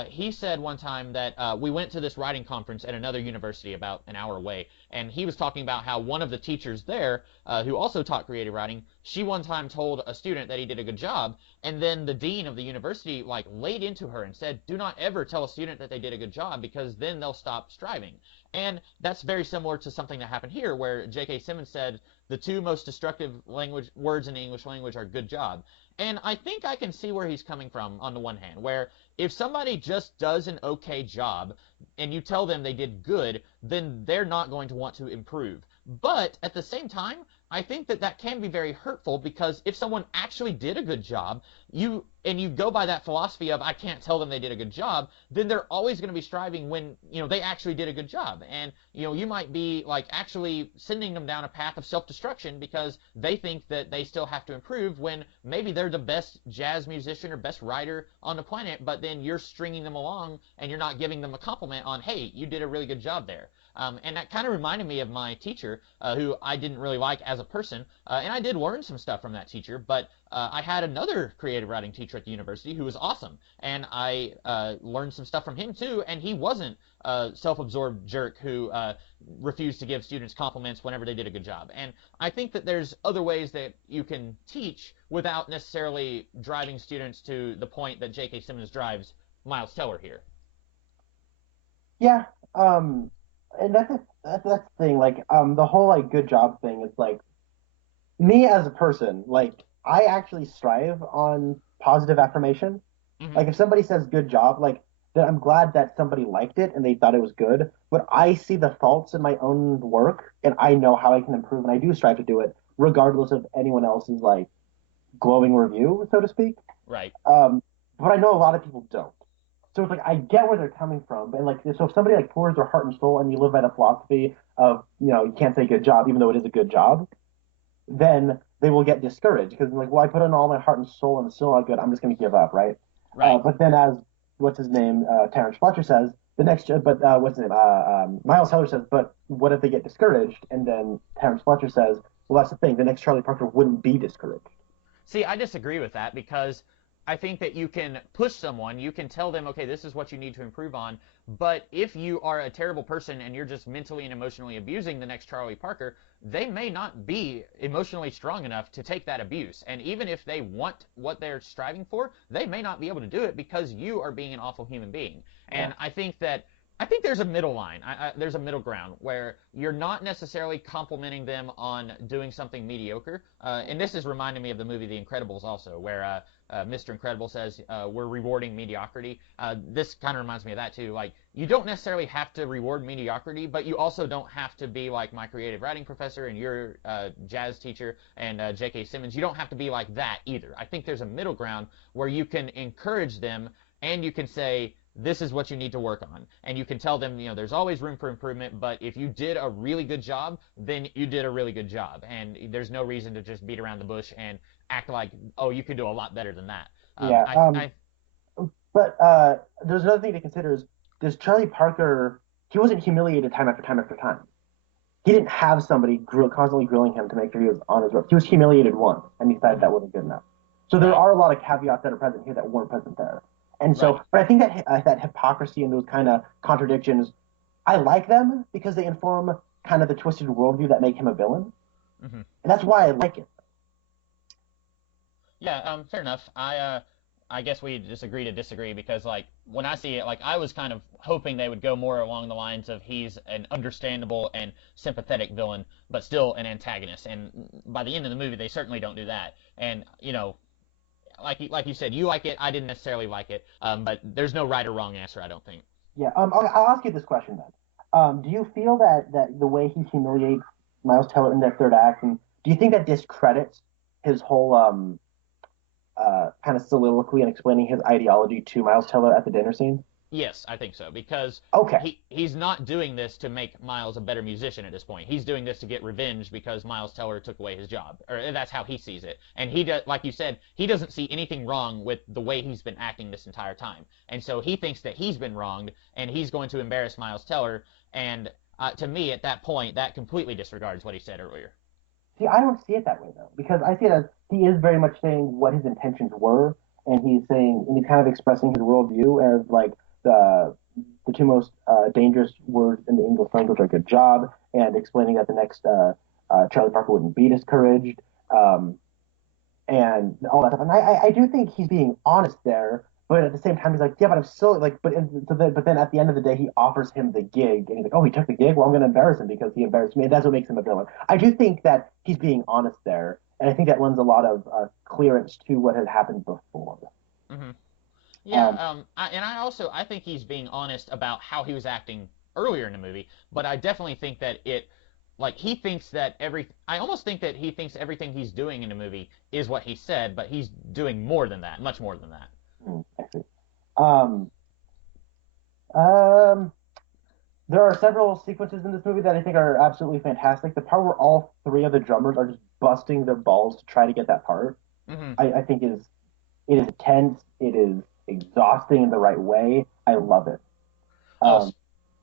he said one time that we went to this writing conference at another university about an hour away, and he was talking about how one of the teachers there, who also taught creative writing, she one time told a student that he did a good job, and then the dean of the university like laid into her and said, "Do not ever tell a student that they did a good job, because then they'll stop striving." And that's very similar to something that happened here, where J.K. Simmons said the two most destructive language words in the English language are "good job." And I think I can see where he's coming from on the one hand, where if somebody just does an okay job and you tell them they did good, then they're not going to want to improve. But at the same time, I think that can be very hurtful, because if someone actually did a good job, you go by that philosophy of I can't tell them they did a good job, then they're always going to be striving when they actually did a good job, and you might be like actually sending them down a path of self-destruction because they think that they still have to improve when maybe they're the best jazz musician or best writer on the planet, but then you're stringing them along and you're not giving them a compliment on, hey, you did a really good job there. And that kind of reminded me of my teacher, who I didn't really like as a person, and I did learn some stuff from that teacher, but I had another creative writing teacher at the university who was awesome, and I learned some stuff from him too, and he wasn't a self-absorbed jerk who refused to give students compliments whenever they did a good job. And I think that there's other ways that you can teach without necessarily driving students to the point that J.K. Simmons drives Miles Teller here. Yeah, and that's the thing. Like, the whole like good job thing. It's like me as a person. Like, I actually strive on positive affirmation. Mm-hmm. Like, if somebody says good job, like that I'm glad that somebody liked it and they thought it was good. But I see the faults in my own work, and I know how I can improve, and I do strive to do it, regardless of anyone else's like glowing review, so to speak. Right. Um, but I know a lot of people don't. So it's like I get where they're coming from, and like so if somebody like pours their heart and soul, and you live by the philosophy of you can't say good job even though it is a good job, then they will get discouraged because like, well, I put in all my heart and soul and it's still not good. I'm just going to give up, right? Right. But then, as what's his name, Terrence Fletcher says, the next, but what's his name, Miles Teller says, but what if they get discouraged? And then Terrence Fletcher says, well, that's the thing. The next Charlie Parker wouldn't be discouraged. See, I disagree with that because I think that you can push someone, you can tell them, okay, this is what you need to improve on. But if you are a terrible person and you're just mentally and emotionally abusing the next Charlie Parker, they may not be emotionally strong enough to take that abuse. And even if they want what they're striving for, they may not be able to do it because you are being an awful human being. And Yeah. I think there's a middle line. There's a middle ground where you're not necessarily complimenting them on doing something mediocre. And this is reminding me of the movie The Incredibles also, where Mr. Incredible says we're rewarding mediocrity. This kind of reminds me of that too. Like, you don't necessarily have to reward mediocrity, but you also don't have to be like my creative writing professor and your jazz teacher and J.K. Simmons. You don't have to be like that either. I think there's a middle ground where you can encourage them and you can say, this is what you need to work on. And you can tell them, there's always room for improvement, but if you did a really good job, then you did a really good job. And there's no reason to just beat around the bush and act like, oh, you could do a lot better than that. Yeah. I But there's another thing to consider is this Charlie Parker, he wasn't humiliated time after time after time. He didn't have somebody constantly grilling him to make sure he was on his rope. He was humiliated once, and he decided that wasn't good enough. So there Right, are a lot of caveats that are present here that weren't present there. And right. so, but I think that that hypocrisy and those kind of contradictions, I like them because they inform kind of the twisted worldview that make him a villain, Hmm. and that's why I like it. Yeah, fair enough. I guess we just agree to disagree because, like, when I see it, like, I was kind of hoping they would go more along the lines of he's an understandable and sympathetic villain, but still an antagonist. And by the end of the movie, they certainly don't do that. And like you said, you like it. I didn't necessarily like it. But there's no right or wrong answer. I don't think. Yeah. I'll ask you this question then. Do you feel that the way he humiliates Miles Teller in that third act, and do you think that discredits his whole kind of soliloquy and explaining his ideology to Miles Teller at the dinner scene? Yes, I think so because Okay. he's not doing this to make Miles a better musician at this point. He's doing this to get revenge because Miles Teller took away his job, or that's how he sees it. And he does, like you said, he doesn't see anything wrong with the way he's been acting this entire time. And so he thinks that he's been wronged, and he's going to embarrass Miles Teller. And to me, at that point, that completely disregards what he said earlier. See, I don't see it that way though, because I see it as he is very much saying what his intentions were, and he's kind of expressing his worldview as like the the two most dangerous words in the English language are good job, and explaining that the next Charlie Parker wouldn't be discouraged, um, and all that stuff. And I do think he's being honest there, but at the same time, he's like, yeah, but I'm still like, but then at the end of the day, he offers him the gig, and he's like, oh, he took the gig. Well, I'm going to embarrass him because he embarrassed me. And that's what makes him a villain. I do think that he's being honest there, and I think that lends a lot of clearance to what had happened before. Hmm. Yeah, Um, and I think he's being honest about how he was acting earlier in the movie, but I definitely think that like he thinks that I almost think that he thinks everything he's doing in the movie is what he said, but he's doing more than that, much more than that. I see. Um, um, there are several sequences in this movie that I think are absolutely fantastic. The part where all three of the drummers are just busting their balls to try to get that part, Hmm. I think it is tense. It is exhausting in the right way. I love it. Oh,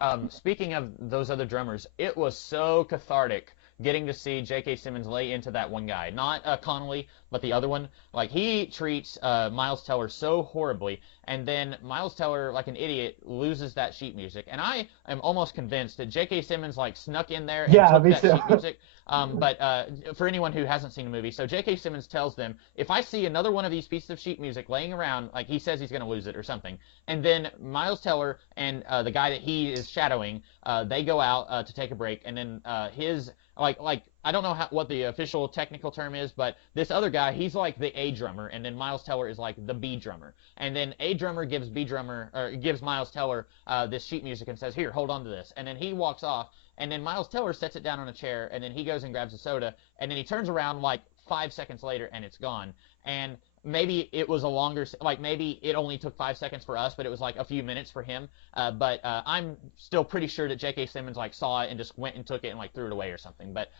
Um, speaking of those other drummers, it was so cathartic getting to see J.K. Simmons lay into that one guy, not Connolly, but the other one. Like he treats Miles Teller so horribly, and then Miles Teller, like an idiot, loses that sheet music. And I am almost convinced that J.K. Simmons like snuck in there and yeah, took me that too. sheet music. But for anyone who hasn't seen the movie, so J.K. Simmons tells them, if I see another one of these pieces of sheet music laying around, like he says he's going to lose it or something. And then Miles Teller and the guy that he is shadowing, they go out to take a break, and then his like I don't know what the official technical term is, but this other guy, he's like the A drummer, and then Miles Teller is like the B drummer. And then A drummer gives B drummer, or gives Miles Teller this sheet music and says, "Here, hold on to this." And then he walks off, and then Miles Teller sets it down on a chair, and then he goes and grabs a soda, and then he turns around like 5 seconds later, and it's gone. And maybe it was a longer, like maybe it only took 5 seconds for us, but it was like a few minutes for him. But I'm still pretty sure that J.K. Simmons like saw it and just went and took it and like threw it away or something. But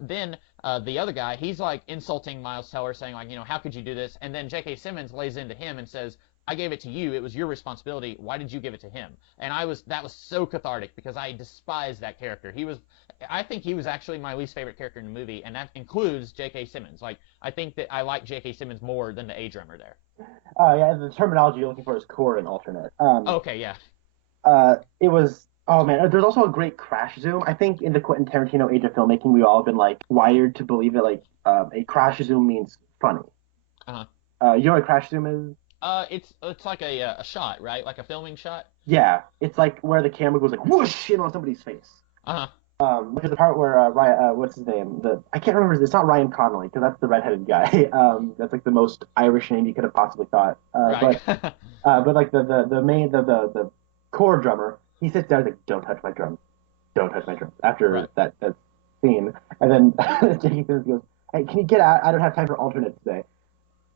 then the other guy, he's like insulting Miles Teller, saying like, how could you do this? And then J.K. Simmons lays into him and says, "I gave it to you. It was your responsibility. Why did you give it to him?" And that was so cathartic because I despise that character. I think he was actually my least favorite character in the movie, and that includes J.K. Simmons. Like, I think that I like J.K. Simmons more than the A drummer there. Yeah, the terminology you're looking for is core and alternate. Okay, yeah. It was. Oh man, there's also a great crash zoom. I think in the Quentin Tarantino age of filmmaking, we all have been like wired to believe that like a crash zoom means funny. Uh-huh. You know what a crash zoom is? It's like a shot, right? Like a filming shot. Yeah, it's like where the camera goes like whoosh in on somebody's face. Uh-huh. Which is the part where Ryan, what's his name? I can't remember. It's not Ryan Connolly because that's the redheaded guy. That's like the most Irish name you could have possibly thought. Right. But like the core drummer, he sits down and he's like, "Don't touch my drum, don't touch my drum." After Right. that scene, and then J.K. Simmons goes, "Hey, can you get out? I don't have time for alternates today."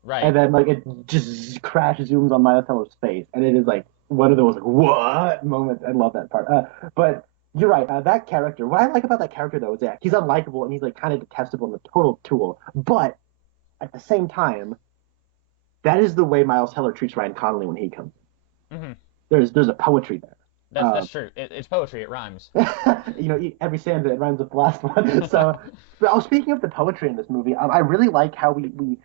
Right. And then like it just crash zooms on Miles Teller's face, and it is like one of those like what moments. I love that part. But you're right. That character. What I like about that character though is that he's unlikable and he's like kind of detestable and a total tool. But at the same time, that is the way Miles Teller treats Ryan Connolly when he comes. Mm-hmm. There's a poetry there. That's true. It's poetry. It rhymes. Every stanza it rhymes with the last one. So, speaking of the poetry in this movie, I really like how we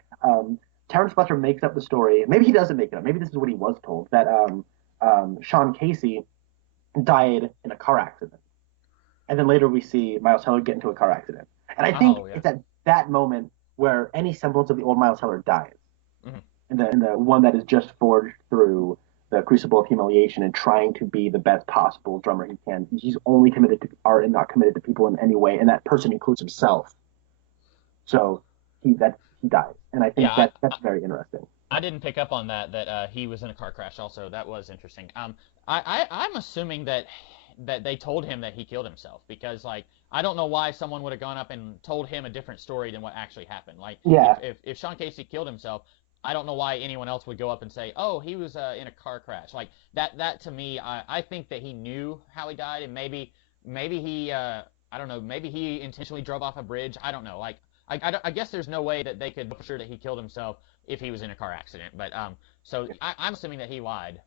Terrence Fletcher makes up the story. Maybe he doesn't make it up. Maybe this is what he was told that Sean Casey died in a car accident, and then later we see Miles Teller get into a car accident. And I think it's at that moment where any semblance of the old Miles Teller dies, mm-hmm. and the one that is just forged through the crucible of humiliation and trying to be the best possible drummer he can. He's only committed to art and not committed to people in any way, and that person includes himself. So he dies, and I think that's very interesting. I didn't pick up on that he was in a car crash. Also, that was interesting. I'm assuming that they told him that he killed himself because like I don't know why someone would have gone up and told him a different story than what actually happened. Like if Sean Casey killed himself, I don't know why anyone else would go up and say, "Oh, he was in a car crash." Like that to me, I think that he knew how he died, and maybe he I don't know, maybe he intentionally drove off a bridge. I don't know. Like I guess there's no way that they could know for sure that he killed himself if he was in a car accident. But so I'm assuming that he lied.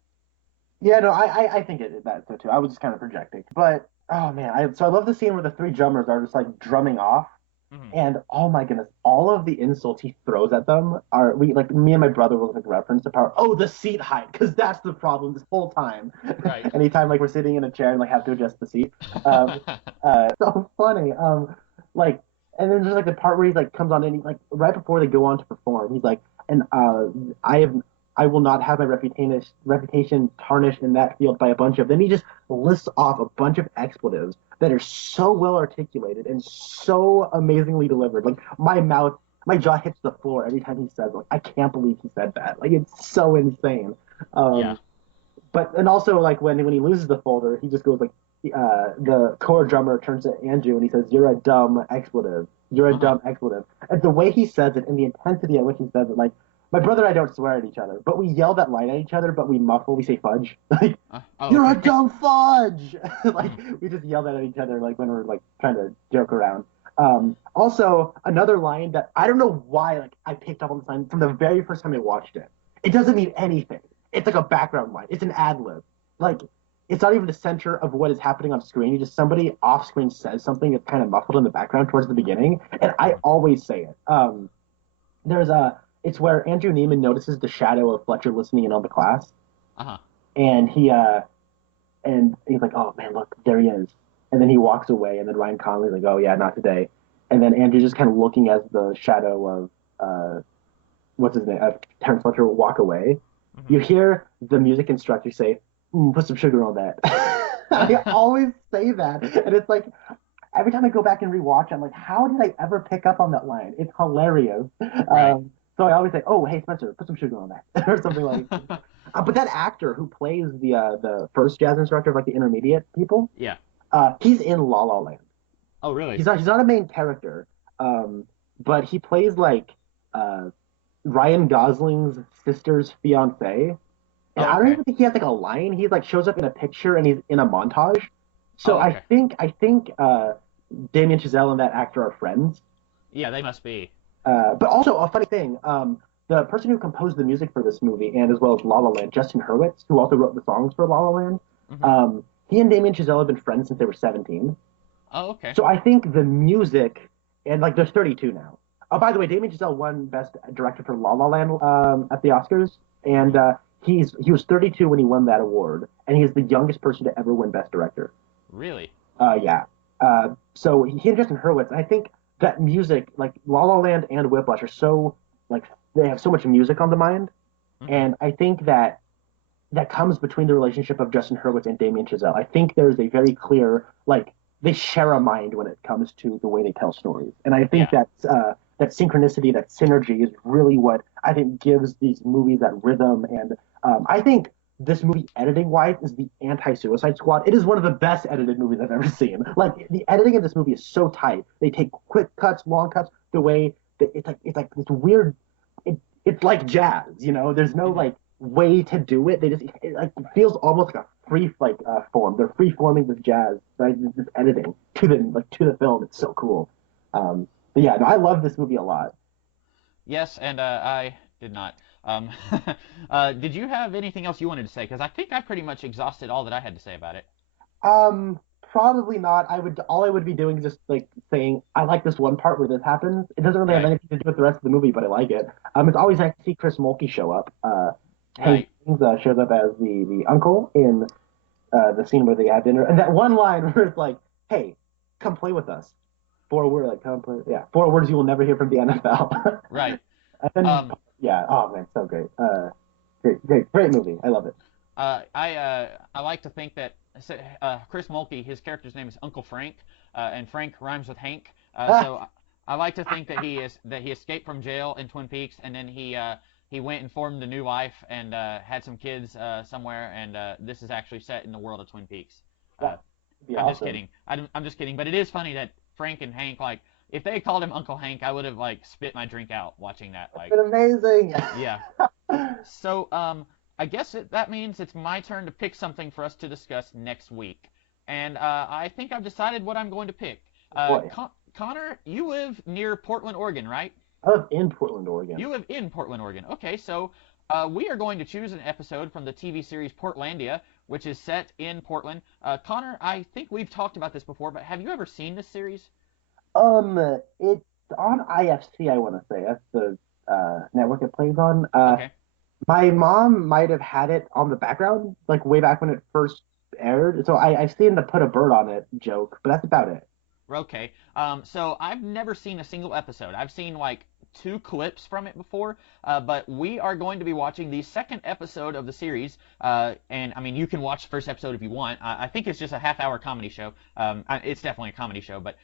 Yeah, no, I think that's so too. I was just kind of projecting, but oh man, I love the scene where the three drummers are just like drumming off. Mm-hmm. And oh my goodness, all of the insults he throws at them are like me and my brother will like reference the power. Oh, the seat height, because that's the problem this whole time. Right. Anytime like we're sitting in a chair and like have to adjust the seat. So funny. Like, and then there's like the part where he like comes on and he, like right before they go on to perform, he's like, and I will not have my reputation tarnished in that field by a bunch of. Then he just lists off a bunch of expletives that are so well articulated and so amazingly delivered. Like my jaw hits the floor every time he says, like, I can't believe he said that. Like, it's so insane. Yeah. But and also like when he loses the folder, he just goes like, the core drummer turns to Andrew and he says, "You're a dumb expletive. You're a dumb expletive." And the way he says it and the intensity at which he says it, like. My brother and I don't swear at each other, but we yell that line at each other, but we muffle, we say fudge. Like, "You're a dumb fudge!" Like, we just yell that at each other, like, when we're, like, trying to joke around. Also, another line that I don't know why, like, I picked up on this line from the very first time I watched it. It doesn't mean anything. It's like a background line. It's an ad-lib. Like, it's not even the center of what is happening on screen. It's just somebody off-screen says something that's kind of muffled in the background towards the beginning, and I always say it. It's where Andrew Neiman notices the shadow of Fletcher listening in on the class. Uh-huh. And he's like, "Oh man, look, there he is." And then he walks away, and then Ryan Connolly's like, "Oh yeah, not today." And then Andrew's just kind of looking as the shadow of what's his name, Terrence Fletcher walk away. Mm-hmm. You hear the music instructor say, "Put some sugar on that." I always say that, and it's like every time I go back and rewatch, I'm like, how did I ever pick up on that line? It's hilarious. Right. So I always say, oh, hey Spencer, put some sugar on that, or something like. But that actor who plays the first jazz instructor of like the intermediate people, Yeah. he's in La La Land. Oh, really? He's not a main character, um, but he plays like uh, Ryan Gosling's sister's fiance. And Oh, I don't okay. even think he has like a line. He's like shows up in a picture and he's in a montage. So Oh, I okay. think I think Damien Chazelle and that actor are friends. Yeah, they must be. But also a funny thing, the person who composed the music for this movie and as well as La La Land, Justin Hurwitz, who also wrote the songs for La La Land, Hmm. he and Damien Chazelle have been friends since they were 17. Oh, okay. So I think the music, and like there's 32 now. Oh, by the way, Damien Chazelle won Best Director for La La Land at the Oscars, and Hmm. he was 32 when he won that award, and he's the youngest person to ever win Best Director. Really? Yeah. So he and Justin Hurwitz, I think that music, like La La Land and Whiplash, are so like they have so much music on the mind, Hmm. and I think that comes between the relationship of Justin Hurwitz and Damien Chazelle. I think there's a very clear like they share a mind when it comes to the way they tell stories, and I think Yeah. that synchronicity, that synergy, is really what I think gives these movies that rhythm. And I think this movie, editing wise, is the anti-Suicide Squad. It is one of the best edited movies I've ever seen. Like the editing of this movie is so tight. They take quick cuts, long cuts. The way that it's like this weird. It's like jazz, you know. There's no Hmm. like way to do it. They just like it feels almost like a free like form. They're free forming this jazz, right? This editing to the film. It's so cool. But yeah, no, I love this movie a lot. Yes, and I did not. Um, did you have anything else you wanted to say? Because I think I pretty much exhausted all that I had to say about it. Probably not. I would be doing is just like saying I like this one part where this happens. It doesn't really have Right. anything to do with the rest of the movie, but I like it. It's always nice to see Chris Mulkey show up. Hank Right. shows up as the uncle in the scene where they have dinner, and that one line where it's like, "Hey, come play with us." Four words, like come play. Yeah, four words you will never hear from the NFL. Right. And then, Um, yeah, oh man, so great. Great movie. I love it. I like to think that Chris Mulkey, his character's name is Uncle Frank, and Frank rhymes with Hank. Ah, So I like to think that he escaped from jail in Twin Peaks, and then he went and formed a new life and had some kids somewhere, and this is actually set in the world of Twin Peaks. Uh, that would be I'm just awesome. kidding. I'm just kidding. But it is funny that Frank and Hank, like, if they had called him Uncle Hank, I would have like spit my drink out watching that. It's Like, been amazing. yeah. So, I guess that means it's my turn to pick something for us to discuss next week. And I think I've decided what I'm going to pick. Boy, Connor, you live near Portland, Oregon, right? I live in Portland, Oregon. You live in Portland, Oregon. Okay, so we are going to choose an episode from the TV series Portlandia, which is set in Portland. Connor, I think we've talked about this before, but have you ever seen this series? It's on IFC. I want to say that's the network it plays on. Okay. My mom might have had it on the background, like way back when it first aired. So I've seen the put a bird on it joke, but that's about it. Okay. So I've never seen a single episode. I've seen like two clips from it before, but we are going to be watching the second episode of the series. And I mean, you can watch the first episode if you want. I think it's just a half-hour comedy show. It's definitely a comedy show, but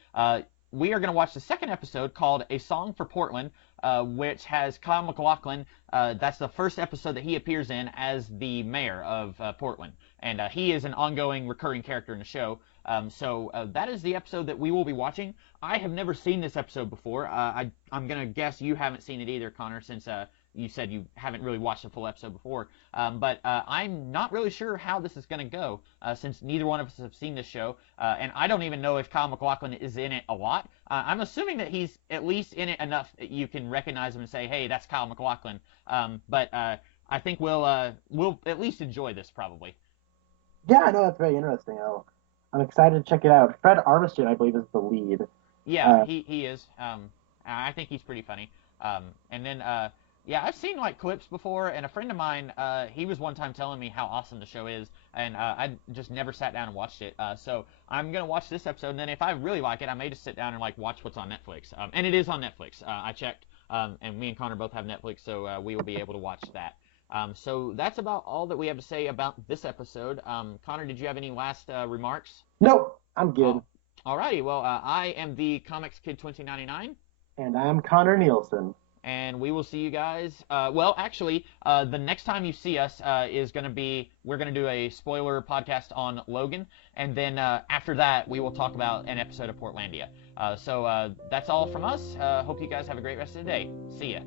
we are going to watch the second episode called "A Song for Portland," which has Kyle MacLachlan. That's the first episode that he appears in as the mayor of Portland, and he is an ongoing, recurring character in the show. So that is the episode that we will be watching. I have never seen this episode before. I'm gonna guess you haven't seen it either, Connor, since you said you haven't really watched a full episode before. But I'm not really sure how this is gonna go, since neither one of us have seen this show, and I don't even know if Kyle MacLachlan is in it a lot. I'm assuming that he's at least in it enough that you can recognize him and say, "Hey, that's Kyle MacLachlan." But I think we'll at least enjoy this probably. Yeah, I know that's very interesting. I'm excited to check it out. Fred Armisen, I believe, is the lead. Yeah, Uh, he is. I think he's pretty funny. And then yeah, I've seen like clips before, and a friend of mine, he was one time telling me how awesome the show is, and I just never sat down and watched it. So I'm gonna watch this episode, and then if I really like it, I may just sit down and like watch what's on Netflix. And it is on Netflix. I checked, and me and Connor both have Netflix, so we will be able to watch that. So that's about all that we have to say about this episode. Connor, did you have any last remarks? nope, I'm good. Alrighty, well, I am the Comics Kid 2099. And I'm Connor Nielsen. And we will see you guys. Well, actually, the next time you see us is going to be we're going to do a spoiler podcast on Logan, and then after that we will talk about an episode of Portlandia. So that's all from us. Hope you guys have a great rest of the day. See ya.